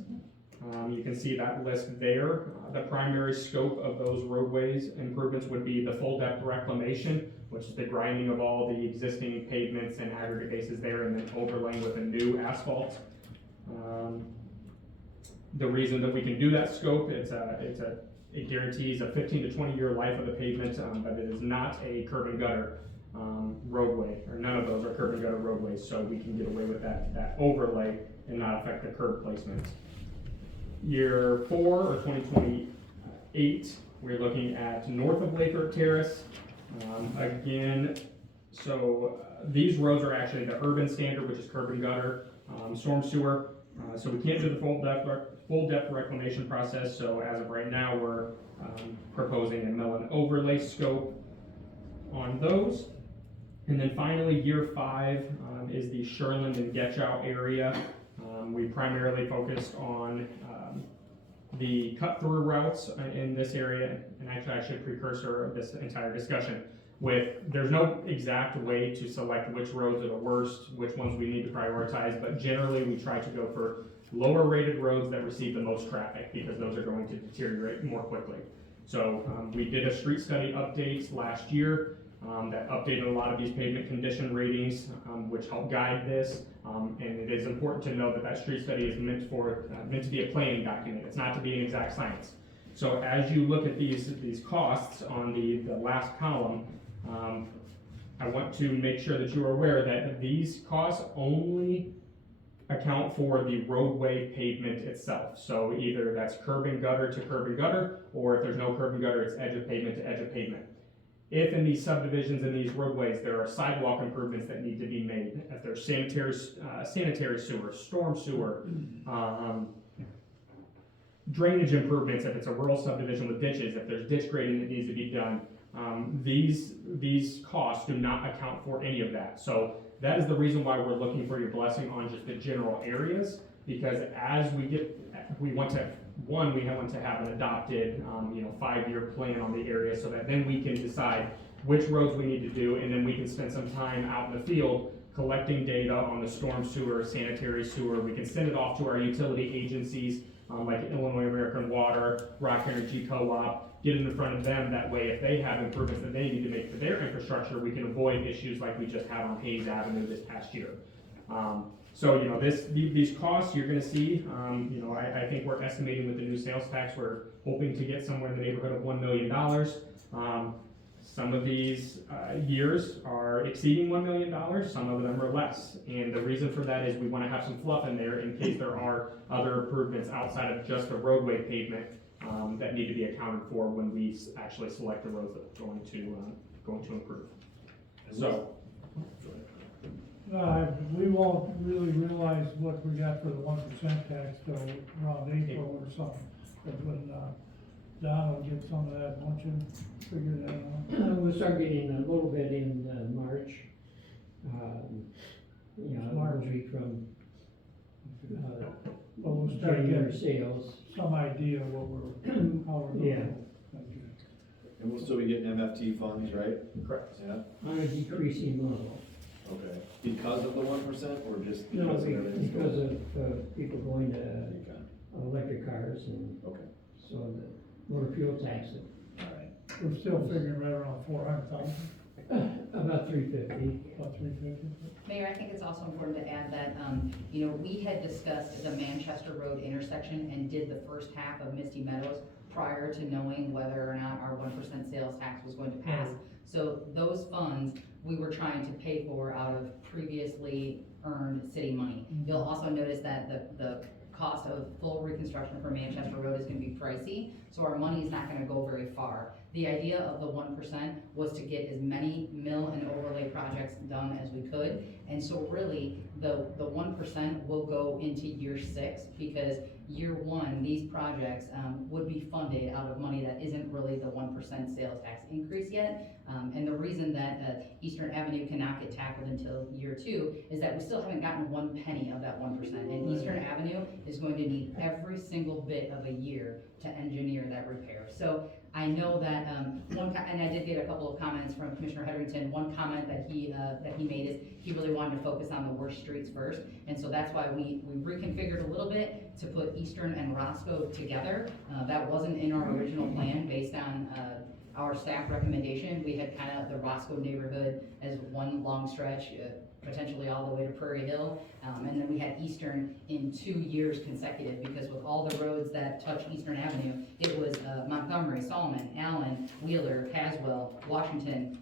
You can see that list there. The primary scope of those roadways improvements would be the full depth reclamation, which is the grinding of all the existing pavements and aggregate bases there and then overlaying with a new asphalt. The reason that we can do that scope, it guarantees a 15 to 20 year life of the pavement, but it is not a curb and gutter roadway, or none of those are curb and gutter roadways, so we can get away with that overlay and not affect the curb placement. Year 4, or 2028, we're looking at north of Lathrop Terrace. Again, these roads are actually the urban standard, which is curb and gutter, storm sewer. So we can't do the full depth reclamation process. So as of right now, we're proposing a mill and overlay scope on those. And then finally, year 5 is the Sherland and Getchow area. We primarily focused on the cut-through routes in this area, and actually I should precursor of this entire discussion there's no exact way to select which roads are the worst, which ones we need to prioritize, but generally we try to go for lower rated roads that receive the most traffic because those are going to deteriorate more quickly. So we did a street study update last year that updated a lot of these pavement condition ratings, which help guide this. And it is important to know that street study is meant to be a planning document. It's not to be an exact science. So as you look at these costs on the last column, I want to make sure that you are aware that these costs only account for the roadway pavement itself. So either that's curb and gutter to curb and gutter, or if there's no curb and gutter, it's edge of pavement to edge of pavement. If in these subdivisions and these roadways, there are sidewalk improvements that need to be made, if there's sanitary sewer, storm sewer, drainage improvements, if it's a rural subdivision with ditches, if there's ditch grading that needs to be done, these costs do not account for any of that. So that is the reason why we're looking for your blessing on just the general areas, because as we want to have an adopted, 5-year plan on the area, so that then we can decide which roads we need to do, and then we can spend some time out in the field collecting data on the storm sewer, sanitary sewer. We can send it off to our utility agencies, like Illinois American Water, Rock Energy Co-op, get it in front of them. That way, if they have improvements that they need to make to their infrastructure, we can avoid issues like we just had on Hayes Avenue this past year. So, these costs you're gonna see, I think we're estimating with the new sales tax, we're hoping to get somewhere in the neighborhood of $1 million. Some of these years are exceeding $1 million, some of them are less. And the reason for that is we wanna have some fluff in there in case there are other improvements outside of just the roadway pavement that need to be accounted for when we actually select the roads that we're going to improve. So. We won't really realize what we got for the 1% tax till around April or something. But when, Don will get some of that, won't you figure that out? We'll start getting a little bit in March. March. It'll be from But we'll start January getting sales. some idea what how we're Yeah. doing. And we'll still be getting MFT funds, right? Correct. Yeah, On a decreasing level. okay. Because of the 1% or just No, because of everything? because of people going to Okay, electric cars, and okay, so the motor fuel tax, all right. We're still figuring right around 400,000, about 350. about 350. Mayor, I think it's also important to add that, we had discussed the Manchester Road intersection and did the first half of Misty Meadows prior to knowing whether or not our 1% sales tax was going to pass. So those funds, we were trying to pay for out of previously earned city money. You'll also notice that the cost of full reconstruction for Manchester Road is gonna be pricey, so our money is not gonna go very far. The idea of the 1% was to get as many mill and overlay projects done as we could. And so really, the 1% will go into year 6, because year 1, these projects would be funded out of money that isn't really the 1% sales tax increase yet. And the reason that Eastern Avenue cannot get tackled until year 2 is that we still haven't gotten 1 penny of that 1%. And Eastern Avenue is going to need every single bit of a year to engineer that repair. So I know that, and I did get a couple of comments from Commissioner Heatherington. One comment that he made is he really wanted to focus on the worst streets first. And so that's why we reconfigured a little bit to put Eastern and Roscoe together. That wasn't in our original plan based on, our staff recommendation. We had kind of the Roscoe neighborhood as one long stretch, potentially all the way to Prairie Hill. And then we had Eastern in 2 years consecutive, because with all the roads that touch Eastern Avenue, it was Montgomery, Solomon, Allen, Wheeler, Caswell, Washington,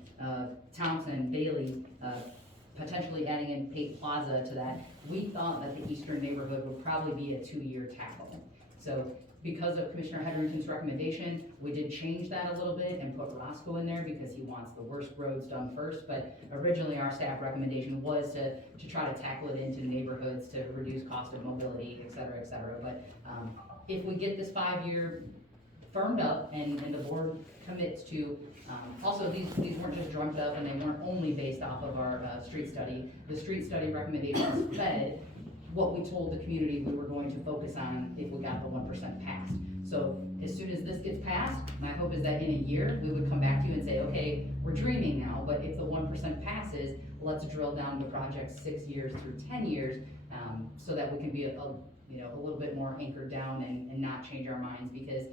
Thompson, Bailey, potentially adding in Pate Plaza to that. We thought that the Eastern neighborhood would probably be a 2-year tackle. So because of Commissioner Heatherington's recommendation, we did change that a little bit and put Roscoe in there because he wants the worst roads done first. But originally, our staff recommendation was to try to tackle it into neighborhoods to reduce cost of mobility, et cetera, et cetera. But if we get this 5-year firmed up and the board commits to, also these weren't just dreamt up and they weren't only based off of our street study. The street study recommendations fed what we told the community we were going to focus on if we got the 1% passed. So as soon as this gets passed, my hope is that in a year, we would come back to you and say, okay, we're dreaming now, but if the 1% passes, let's drill down the project 6 years through 10 years, so that we can be a little bit more anchored down and not change our minds, because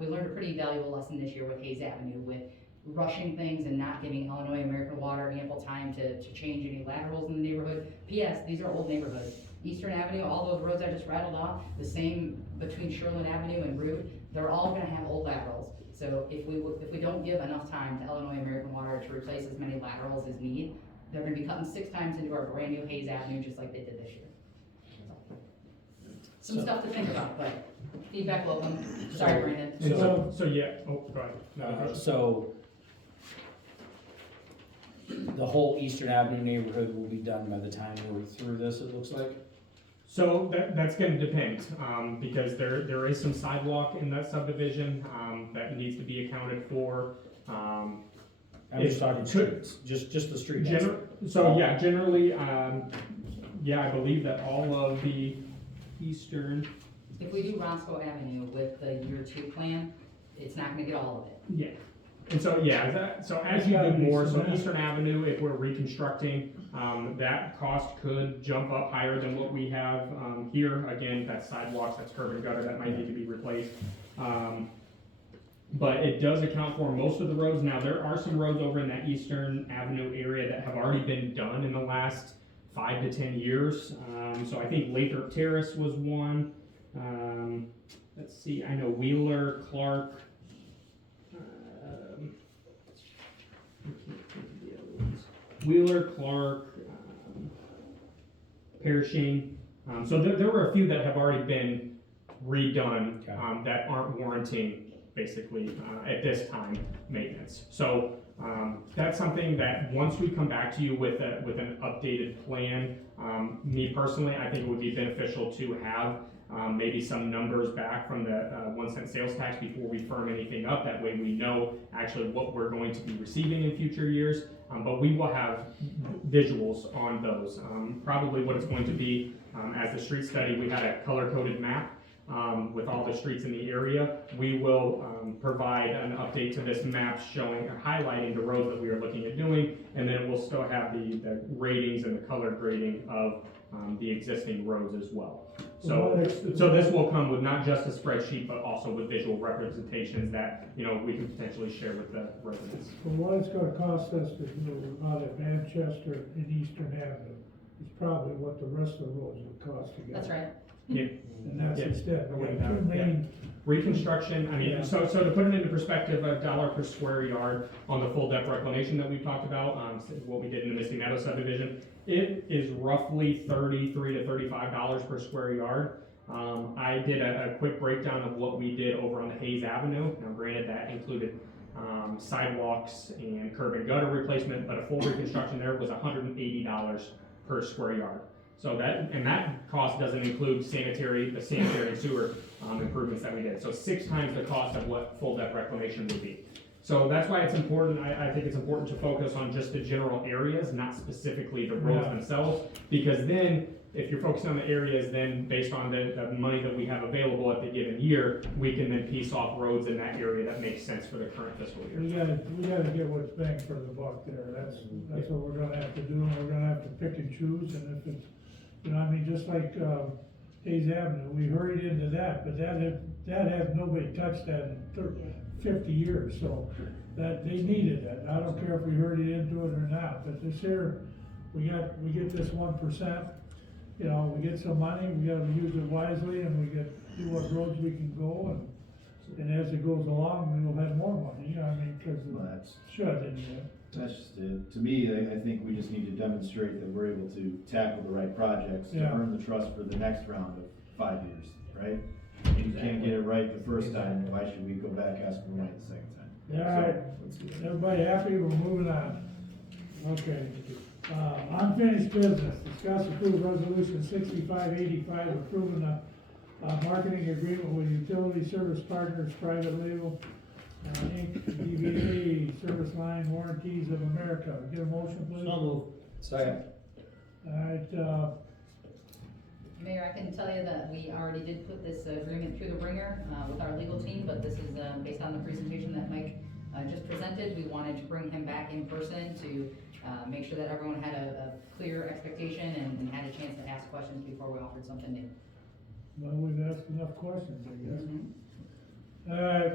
we learned a pretty valuable lesson this year with Hayes Avenue, with rushing things and not giving Illinois American Water ample time to change any laterals in the neighborhood. P.S. These are old neighborhoods. Eastern Avenue, all those roads I just rattled off, the same between Sherland Avenue and Route, they're all gonna have old laterals. So if we don't give enough time to Illinois American Water to replace as many laterals as need, they're gonna be cutting 6 times into our brand new Hayes Avenue, just like they did this year. Some stuff to think about, but feedback welcome. Sorry, Brandon. And so yeah, oh, go ahead. So the whole Eastern Avenue neighborhood will be done by the time we're through this, it looks like? So that's gonna depend, because there is some sidewalk in that subdivision, that needs to be accounted for. I'm just talking streets, just the street. Generally, I believe that all of the eastern, If we do Roscoe Avenue with the year 2 plan, it's not gonna get all of it. yeah. And so, so as you do more, so Eastern Avenue, if we're reconstructing, that cost could jump up higher than what we have, here. Again, that's sidewalks, that's curb and gutter, that might need to be replaced. But it does account for most of the roads. Now, there are some roads over in that Eastern Avenue area that have already been done in the last 5 to 10 years. So I think Lathrop Terrace was one. Let's see, I know Wheeler, Clark, Wheeler, Clark, Pershing. So there were a few that have already been redone, that aren't warranting, basically, at this time, maintenance. So that's something that once we come back to you with an updated plan, me personally, I think it would be beneficial to have maybe some numbers back from the 1 cent sales tax before we firm anything up. That way we know actually what we're going to be receiving in future years. But we will have visuals on those. Probably what it's going to be, as the street study, we had a color-coded map with all the streets in the area. We will provide an update to this map showing, highlighting the roads that we are looking at doing, and then we'll still have the ratings and the color grading of the existing roads as well. So this will come with not just a spreadsheet, but also with visual representations that, we can potentially share with the residents. From what it's gonna cost us to do out at Manchester and Eastern Avenue, is probably what the rest of the roads would cost to get. That's right. Yeah. And that's Yeah. instead, I we wouldn't got 2 doubt it, yeah. main. Reconstruction, Yeah. so to put it into perspective, $1 per square yard on the full depth reclamation that we've talked about, what we did in the Misty Meadows subdivision, it is roughly $33 to $35 per square yard. I did a quick breakdown of what we did over on the Hayes Avenue. Now granted, that included sidewalks and curb and gutter replacement, but a full reconstruction there was $180 per square yard. So that cost doesn't include the sanitary and sewer improvements that we did. So 6 times the cost of what full depth reclamation would be. So that's why it's important, I think it's important to focus on just the general areas, not specifically the roads themselves, because then if you're focusing on the areas, then based on the money that we have available at the given year, we can then piece off roads in that area that makes sense for the current fiscal year. We gotta get what's bang for the buck there, that's what we're gonna have to do, and we're gonna have to pick and choose, and if it's, you know, I mean, just like, Hayes Avenue, we hurried into that, but that has nobody touched that in 50 years, so that, they needed it, I don't care if we hurried into it or not, but this here, we get this 1%, you know, we get some money, we gotta use it wisely, and we get, do what roads we can go, and as it goes along, we will have more money, you know, I mean, cause Well, it should, anyway. That's just it. To me, I think we just need to demonstrate that we're able to tackle the right projects to Yeah. earn the trust for the next round of 5 years, right? If you can't get it right the first time, why should we go back asking for money the second time? All right, everybody happy, we're moving on. Okay, unfinished business, discuss approve resolution 6585, approving a marketing agreement with Utility Service Partners Private Label, Inc., DBA, Service Line Warranties of America. Get a motion, please? Second. All right, Mayor, I can tell you that we already did put this agreement through the ringer with our legal team, but this is based on the presentation that Mike just presented. We wanted to bring him back in person to make sure that everyone had a clear expectation and had a chance to ask questions before we offered something new. well, we've asked enough questions, I guess. All right,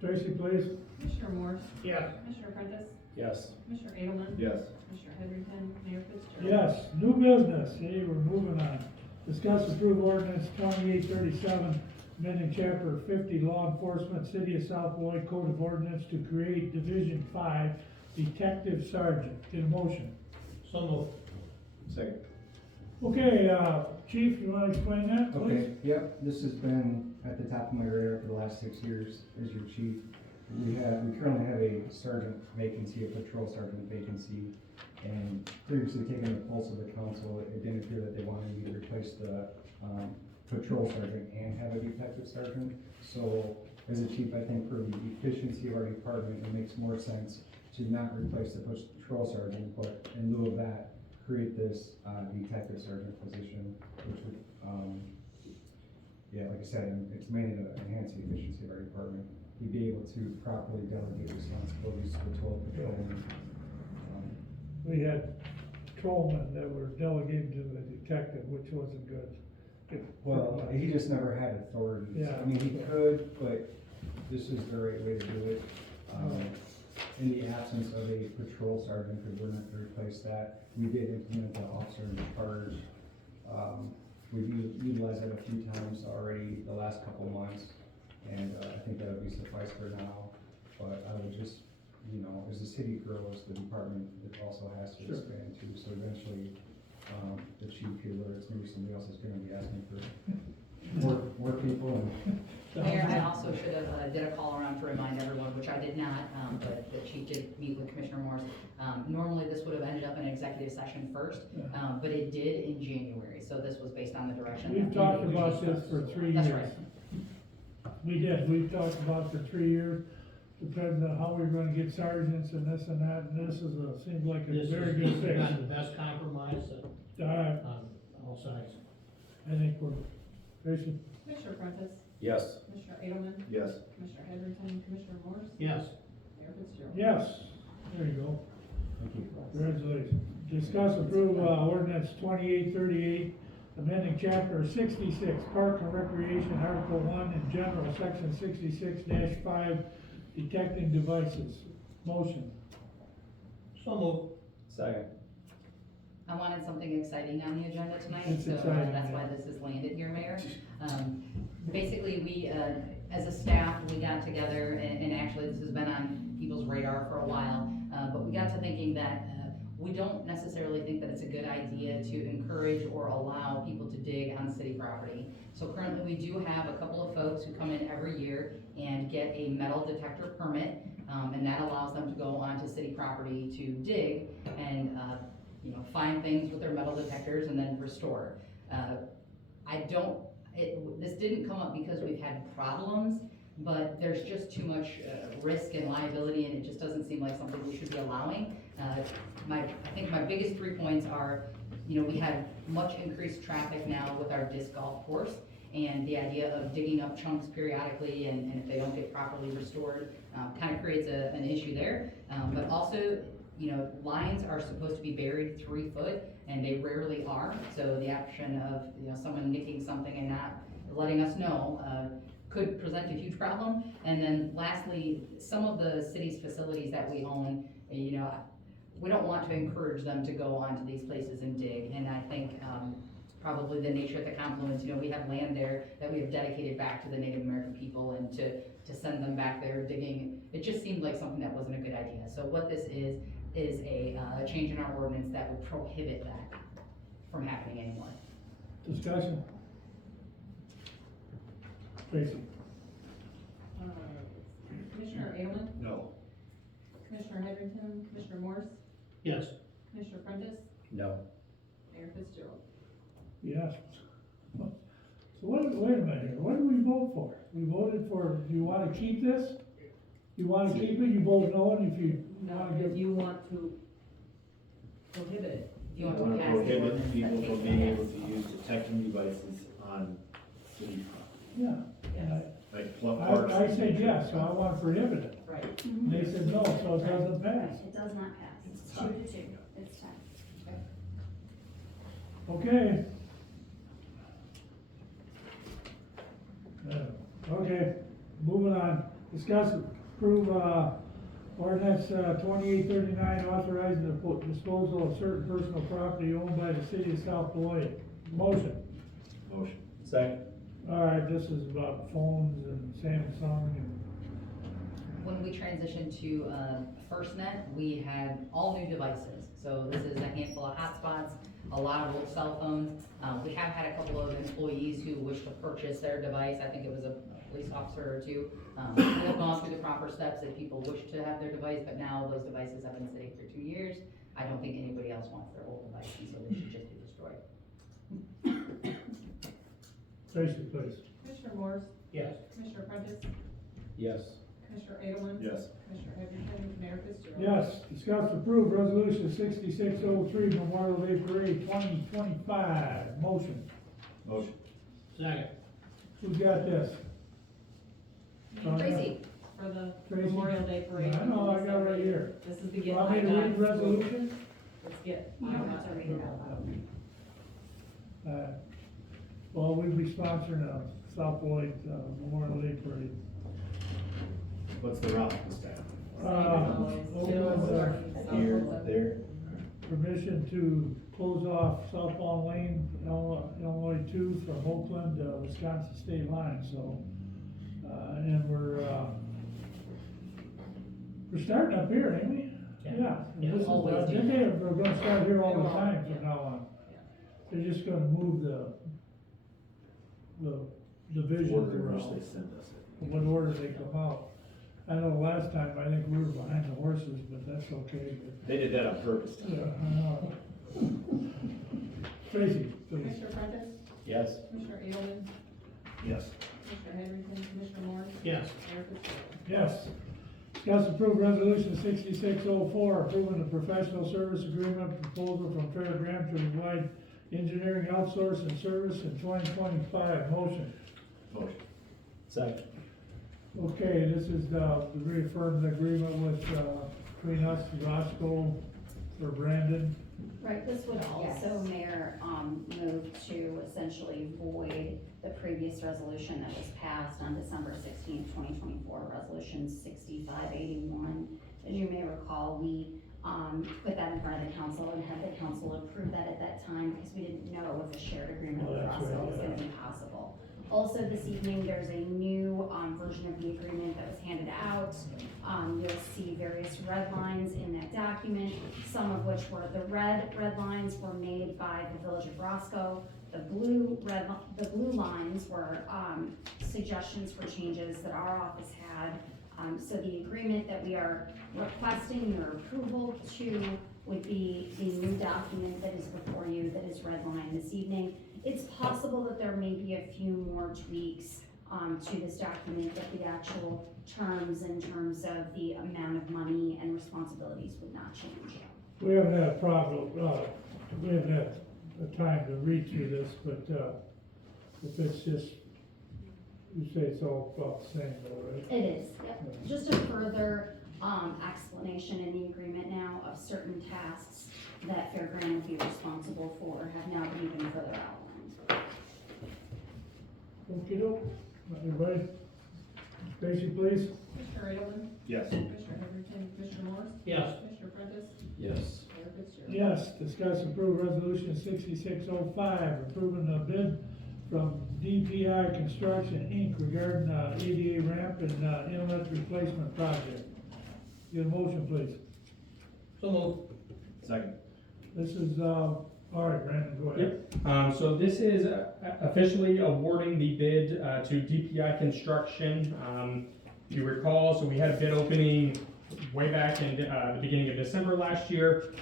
Tracy, please. Commissioner Morse? Yes. Commissioner Prentice? Yes. Commissioner Edelman? Yes. Commissioner Heatherington? Mayor Fitzgerald? Yes, new business, hey, we're moving on. Discuss approve ordinance 2837, amending chapter 50 law enforcement, City of South Beloit Code of Ordinance to create Division 5 Detective Sergeant. Get a motion. So moved. Second. Okay, Chief, you wanna explain that, please? Okay, yep, this has been at the top of my radar for the last 6 years as your chief. We currently have a sergeant vacancy, a patrol sergeant vacancy, and previously taking the pulse of the council, it didn't appear that they wanted me to replace the, patrol sergeant and have a detective sergeant. So, as a chief, I think for the efficiency of our department, it makes more sense to not replace the patrol sergeant, but in lieu of that, create this, detective sergeant position, which would, yeah, like I said, it's mainly to enhance the efficiency of our department. We'd be able to properly delegate responsibilities to the 12 patrolmen. We had patrolmen that were delegated to the detective, which wasn't good. Well, he just never had authority. Yeah. I mean, he could, but this is the right way to do it. In the absence of a patrol sergeant, because we're not to replace that, we did implement the officer in charge. We've utilized that a few times already the last couple months, and I think that would be suffice for now. But I would just, you know, as the city grows, the department it also has to expand too. So eventually, the chief here learns maybe somebody else is gonna be asking for more people and. Mayor, I also should have did a call around to remind everyone, which I did not, but the chief did meet with Commissioner Morse. Normally, this would have ended up in executive session first, but it did in January, so this was based on the direction. We've talked about this for 3 years. That's right. We did, we've talked about it for 3 years, depending on how we're gonna get sergeants and this and that, and this seems like a very good fix. This is the best compromise Alright, on all sides. I think we're, Tracy? Commissioner Prentice? Yes. Commissioner Edelman? Yes. Commissioner Heatherington? Commissioner Morse? Yes. Mayor Fitzgerald? Yes, there you go. Thank you. Congratulations. Discuss approve, ordinance 2838, amending chapter 66, Park and Recreation, Article 1, in general, section 66-5, detecting devices. Motion. So moved. Second. I wanted something exciting on the agenda tonight, It's so exciting, that's yeah. why this has landed here, Mayor. Basically, we, as a staff, we got together, and actually this has been on people's radar for a while, but we got to thinking that we don't necessarily think that it's a good idea to encourage or allow people to dig on city property. So currently, we do have a couple of folks who come in every year and get a metal detector permit, and that allows them to go onto city property to dig and, you know, find things with their metal detectors and then restore. This didn't come up because we've had problems, but there's just too much risk and liability, and it just doesn't seem like something we should be allowing. I think my biggest 3 points are, you know, we had much increased traffic now with our disc golf course, and the idea of digging up chunks periodically, and if they don't get properly restored, kind of creates an issue there. But also, you know, lines are supposed to be buried 3 foot, and they rarely are, so the option of, you know, someone nicking something and not letting us know, could present a huge problem. And then lastly, some of the city's facilities that we own, you know, we don't want to encourage them to go onto these places and dig, and I think, probably the nature of the confluence, you know, we have land there that we have dedicated back to the Native American people, and to send them back there digging, it just seemed like something that wasn't a good idea. So what this is a change in our ordinance that would prohibit that from happening anymore. Discussion? Tracy? Commissioner Aielman, No. Commissioner Heatherington, Commissioner Morse, Yes. Commissioner Prentice, No. Mayor Fitzgerald. Yes. So wait a minute here, what did we vote for? We voted for, do you wanna keep this? You wanna keep it, you vote no, and if you wanna If give, you want to prohibit it. If you want wanna to pass the prohibit ordinance people that from takes being that. able to use detecting devices on city property, yeah. And like parks. I said yes, so I wanna prohibit it. Right. And they said no, so it doesn't pass. It does not pass. It's It's tied. 2-2. It's tied. Okay. Okay, moving on, discuss, approve, ordinance, 2839, authorizing the disposal of certain personal property owned by the city of South Beloit. Motion. Motion. Second. Alright, this is about phones and Samsung and, When we transitioned to FirstNet, we had all new devices. So this is a handful of hotspots, a lot of old cell phones. We have had a couple of employees who wish to purchase their device. I think it was a police officer or two. We have gone through the proper steps if people wish to have their device, but now those devices have been sitting for 2 years. I don't think anybody else wants their old device, and so they should just be destroyed. Tracy, please. Commissioner Morse, Yes. Commissioner Prentice, Yes. Commissioner Aielman. Yes. Commissioner Heatherington, Mayor Fitzgerald. Yes, discuss approve resolution 6603 Memorial Day Parade 2025. Motion. Motion. Second. Who's got this? Tracy, For the Tracy? Memorial Day Parade. I know, I got it right here. This is the get. Want me to read the resolution? Let's get. You don't have to read it out loud. Well, we'll be sponsoring a South Beloit Memorial Day Parade. What's the route this time? Here, there? Permission to close off southbound lane, Illinois 2 from Oakland to Wisconsin state line, so, and we're starting up here, ain't we? Yeah. This is, Always do we're gonna start here all the time from now on. They're just gonna move the divisions Order in which around, they send us it. what order they come out. I know last time, I think we were behind the horses, but that's okay. They did that on purpose. Yeah, I know. Tracy, please. Commissioner Prentice, Yes. Commissioner Aielman, Yes. Commissioner Heatherington, Commissioner Morse. Yes. Mayor Fitzgerald. Yes. Discuss approve resolution 6604, approving the professional service agreement proposal from Fairgrams to provide engineering outsourcing service in 2025. Motion. Motion. Second. Okay, this is to reaffirm the agreement with, between us and Roscoe for Brandon. Right, this would also, Mayor, move to essentially void the previous resolution that was passed on December 16th, 2024, Resolution 6581. As you may recall, we put that in front of the council and had the council approve that at that time because we didn't know if a shared agreement with Oh, that's Roscoe right, was yeah. gonna be possible. Also, this evening, there's a new version of the agreement that was handed out. You'll see various red lines in that document, some of which were, the red lines were made by the Village of Roscoe. The blue lines were suggestions for changes that our office had. So the agreement that we are requesting your approval to would be the new document that is before you, that is redlined this evening. It's possible that there may be a few more tweaks to this document, but the actual terms in terms of the amount of money and responsibilities would not change. We haven't had a problem, we haven't had time to read through this, but, if it's just, you say it's all about the same though, right? It is, yep. Just a further, explanation in the agreement now of certain tasks that Fairground will be responsible for have now been even further outlined. Okey-doke, everybody, Tracy, please. Commissioner Edelman? Yes. Commissioner Heatherington? Commissioner Morris? Yes. Commissioner Prentice? Yes. Mayor Fitzgerald? Yes, discuss approve resolution 6605, approving the bid from DPI Construction, Inc. regarding, ADA ramp and, inlet replacement project. Get a motion, please. So moved. Second. This is, all right, Brandon, go ahead. So this is officially awarding the bid to DPI Construction. If you recall, so we had a bid opening way back in the beginning of December last year.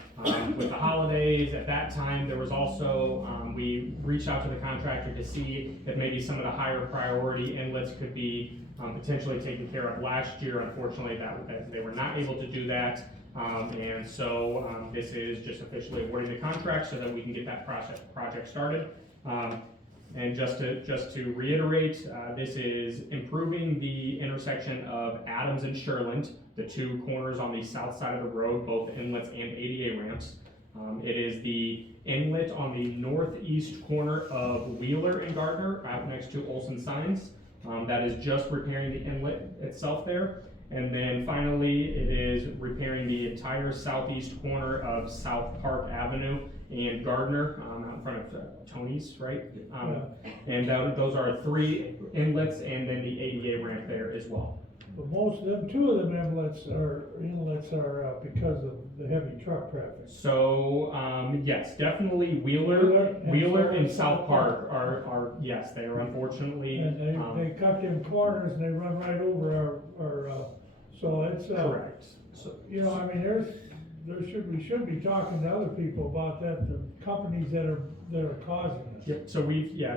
With the holidays, at that time, there was also, we reached out to the contractor to see if maybe some of the higher priority inlets could be potentially taken care of last year. Unfortunately, that they were not able to do that. And so this is just officially awarding the contract so that we can get that project started. And just to reiterate, this is improving the intersection of Adams and Sherland, the two corners on the south side of the road, both inlets and ADA ramps. It is the inlet on the northeast corner of Wheeler and Gardner, out next to Olson Signs. That is just repairing the inlet itself there. And then finally, it is repairing the entire southeast corner of South Park Avenue and Gardner, out in front of Tony's, right? And those are 3 inlets and then the ADA ramp there as well. But most of them, 2 of them inlets are because of the heavy truck traffic. So, yes, definitely Wheeler and South Park are, yes, they are unfortunately. And they cut them corners and they run right over our, so it's, Correct. So, you know, I mean, we should be talking to other people about that, the companies that are causing it. yep, so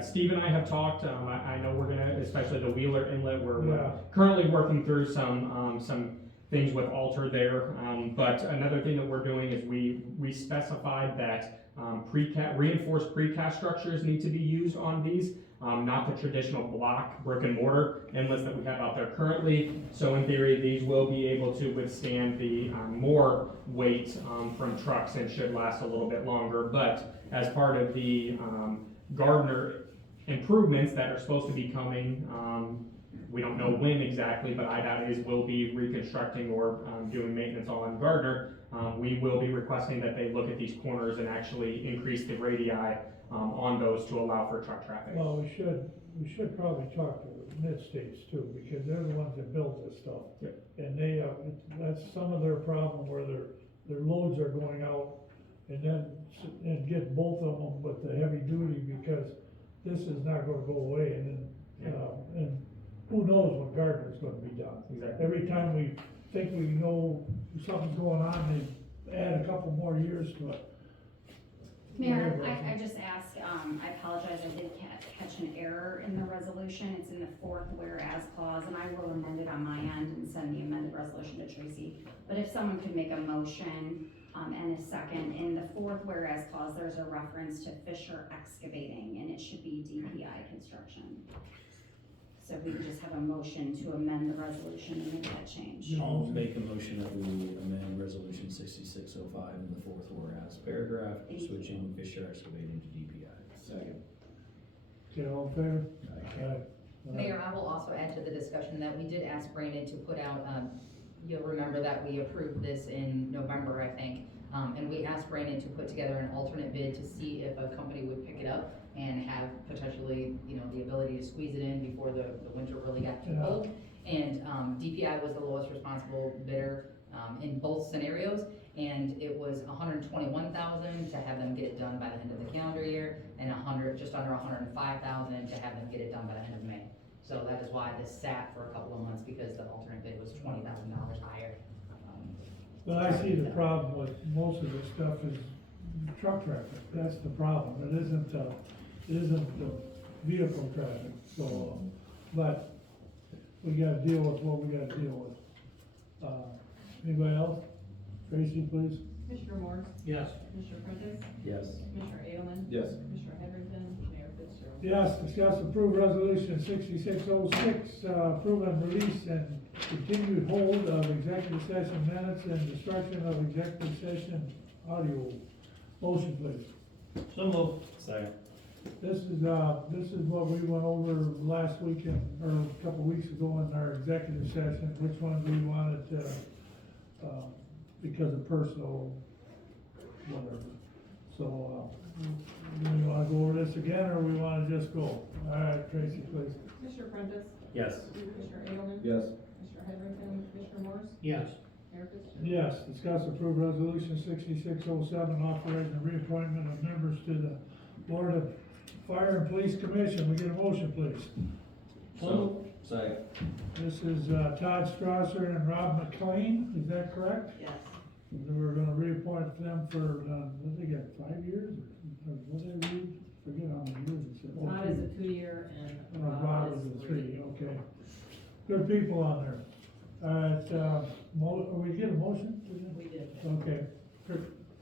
Steve and I have talked, I know we're gonna, especially the Wheeler inlet, we're Yeah. currently working through some things with Alter there. But another thing that we're doing is we specified that reinforced precast structures need to be used on these. Not the traditional block brick and mortar inlets that we have out there currently. So in theory, these will be able to withstand the more weight from trucks and should last a little bit longer. But as part of the Gardner improvements that are supposed to be coming, we don't know when exactly, but IDOT will be reconstructing or doing maintenance on Gardner. We will be requesting that they look at these corners and actually increase the radii on those to allow for truck traffic. Well, we should probably talk to Mid-States too, because they're the ones that built this stuff. Yep. And that's some of their problem where their loads are going out and get both of them with the heavy duty, because this is not gonna go away, and then, and who knows when Gardner's gonna be done. Exactly. Every time we think we know something's going on, they add a couple more years to it. Mayor, I just ask, I apologize, I did catch an error in the resolution. It's in the 4th whereas clause, and I will amend it on my end and send the amended resolution to Tracy. But if someone could make a motion, and a second, in the 4th whereas clause, there's a reference to Fisher Excavating, and it should be DPI Construction. So if we could just have a motion to amend the resolution and make that change. I'll make a motion that we amend resolution 6605 in the 4th whereas paragraph, switching Fisher Excavating to DPI. Second. Okay, all in favor? Aye. Mayor, I will also add to the discussion that we did ask Brandon to put out, you'll remember that we approved this in November, I think. And we asked Brandon to put together an alternate bid to see if a company would pick it up and have potentially, the ability to squeeze it in before the winter really got too cold. And DPI was the lowest responsible bidder in both scenarios, and it was $121,000 to have them get it done by the end of the calendar year, and just under $105,000 to have them get it done by the end of May. So that is why this sat for a couple of months, because the alternate bid was $20,000 higher. But I see the problem with most of this stuff is truck traffic. That's the problem. It isn't the vehicle traffic, so, but we gotta deal with what we gotta deal with. Anybody else? Tracy, please. Commissioner Morris? Yes. Commissioner Prentice? Yes. Commissioner Aielman? Yes. Commissioner Heatherington? Mayor Fitzgerald? Yes, discuss approve resolution 6606, approve and release and continued hold of executive session minutes and destruction of executive session audio. Motion, please. So moved. Second. This is what we went over last weekend, or a couple of weeks ago in our executive session, which ones we wanted to, because of personal, whatever. So, do we wanna go over this again, or we wanna just go? Alright, Tracy, please. Commissioner Prentice? Yes. Commissioner Aielman? Yes. Commissioner Heatherington? Commissioner Morris? Yes. Mayor Fitzgerald? Yes, discuss approve resolution 6607, authorizing the reappointment of members to the Board of Fire and Police Commission. We get a motion, please. So Second. This is Todd Strasser and Rob McLean, is that correct? Yes. We're gonna reappoint them for, what they got, 5 years? Or what they read? Forget how many years it said. Todd is a 2-year and Rob Rob is is a 3. 3, okay. Good people on there. Alright, we get a motion? We did. Okay,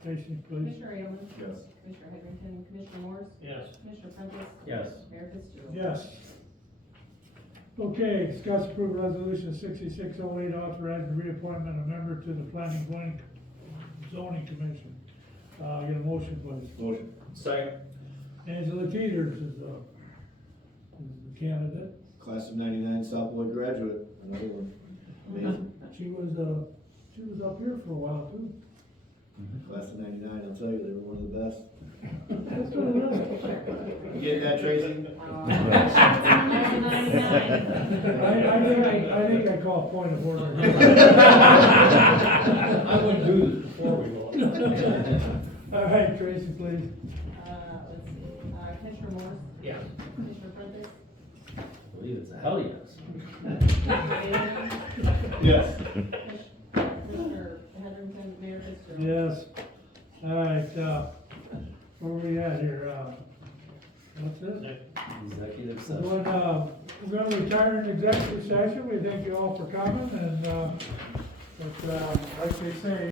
Tracy, please. Commissioner Aielman? Yes. Commissioner Heatherington? Commissioner Morris? Yes. Commissioner Prentice? Yes. Mayor Fitzgerald? Yes. Okay, discuss approve resolution 6608, authorizing the reappointment of member to the planning and zoning commission. Get a motion, please. Motion. Second. Angela Teeters is the candidate. Class of 99 Southwood graduate, another one. Amazing. She was up here for a while too. Class of 99, I'll tell you, they were one of the best. That's what it is. You getting that, Tracy? I think I call point of order. I wouldn't do this before we go. All right, Tracy, please. Let's see, Commissioner Morris? Yes. Commissioner Prentice? I believe it's a hell yes. Aielman? Yes. Commissioner Heatherington? Mayor Fitzgerald? Yes. All right, where we at here? That's it. Executive We're session. gonna retire in executive session. We thank you all for coming and, like they say,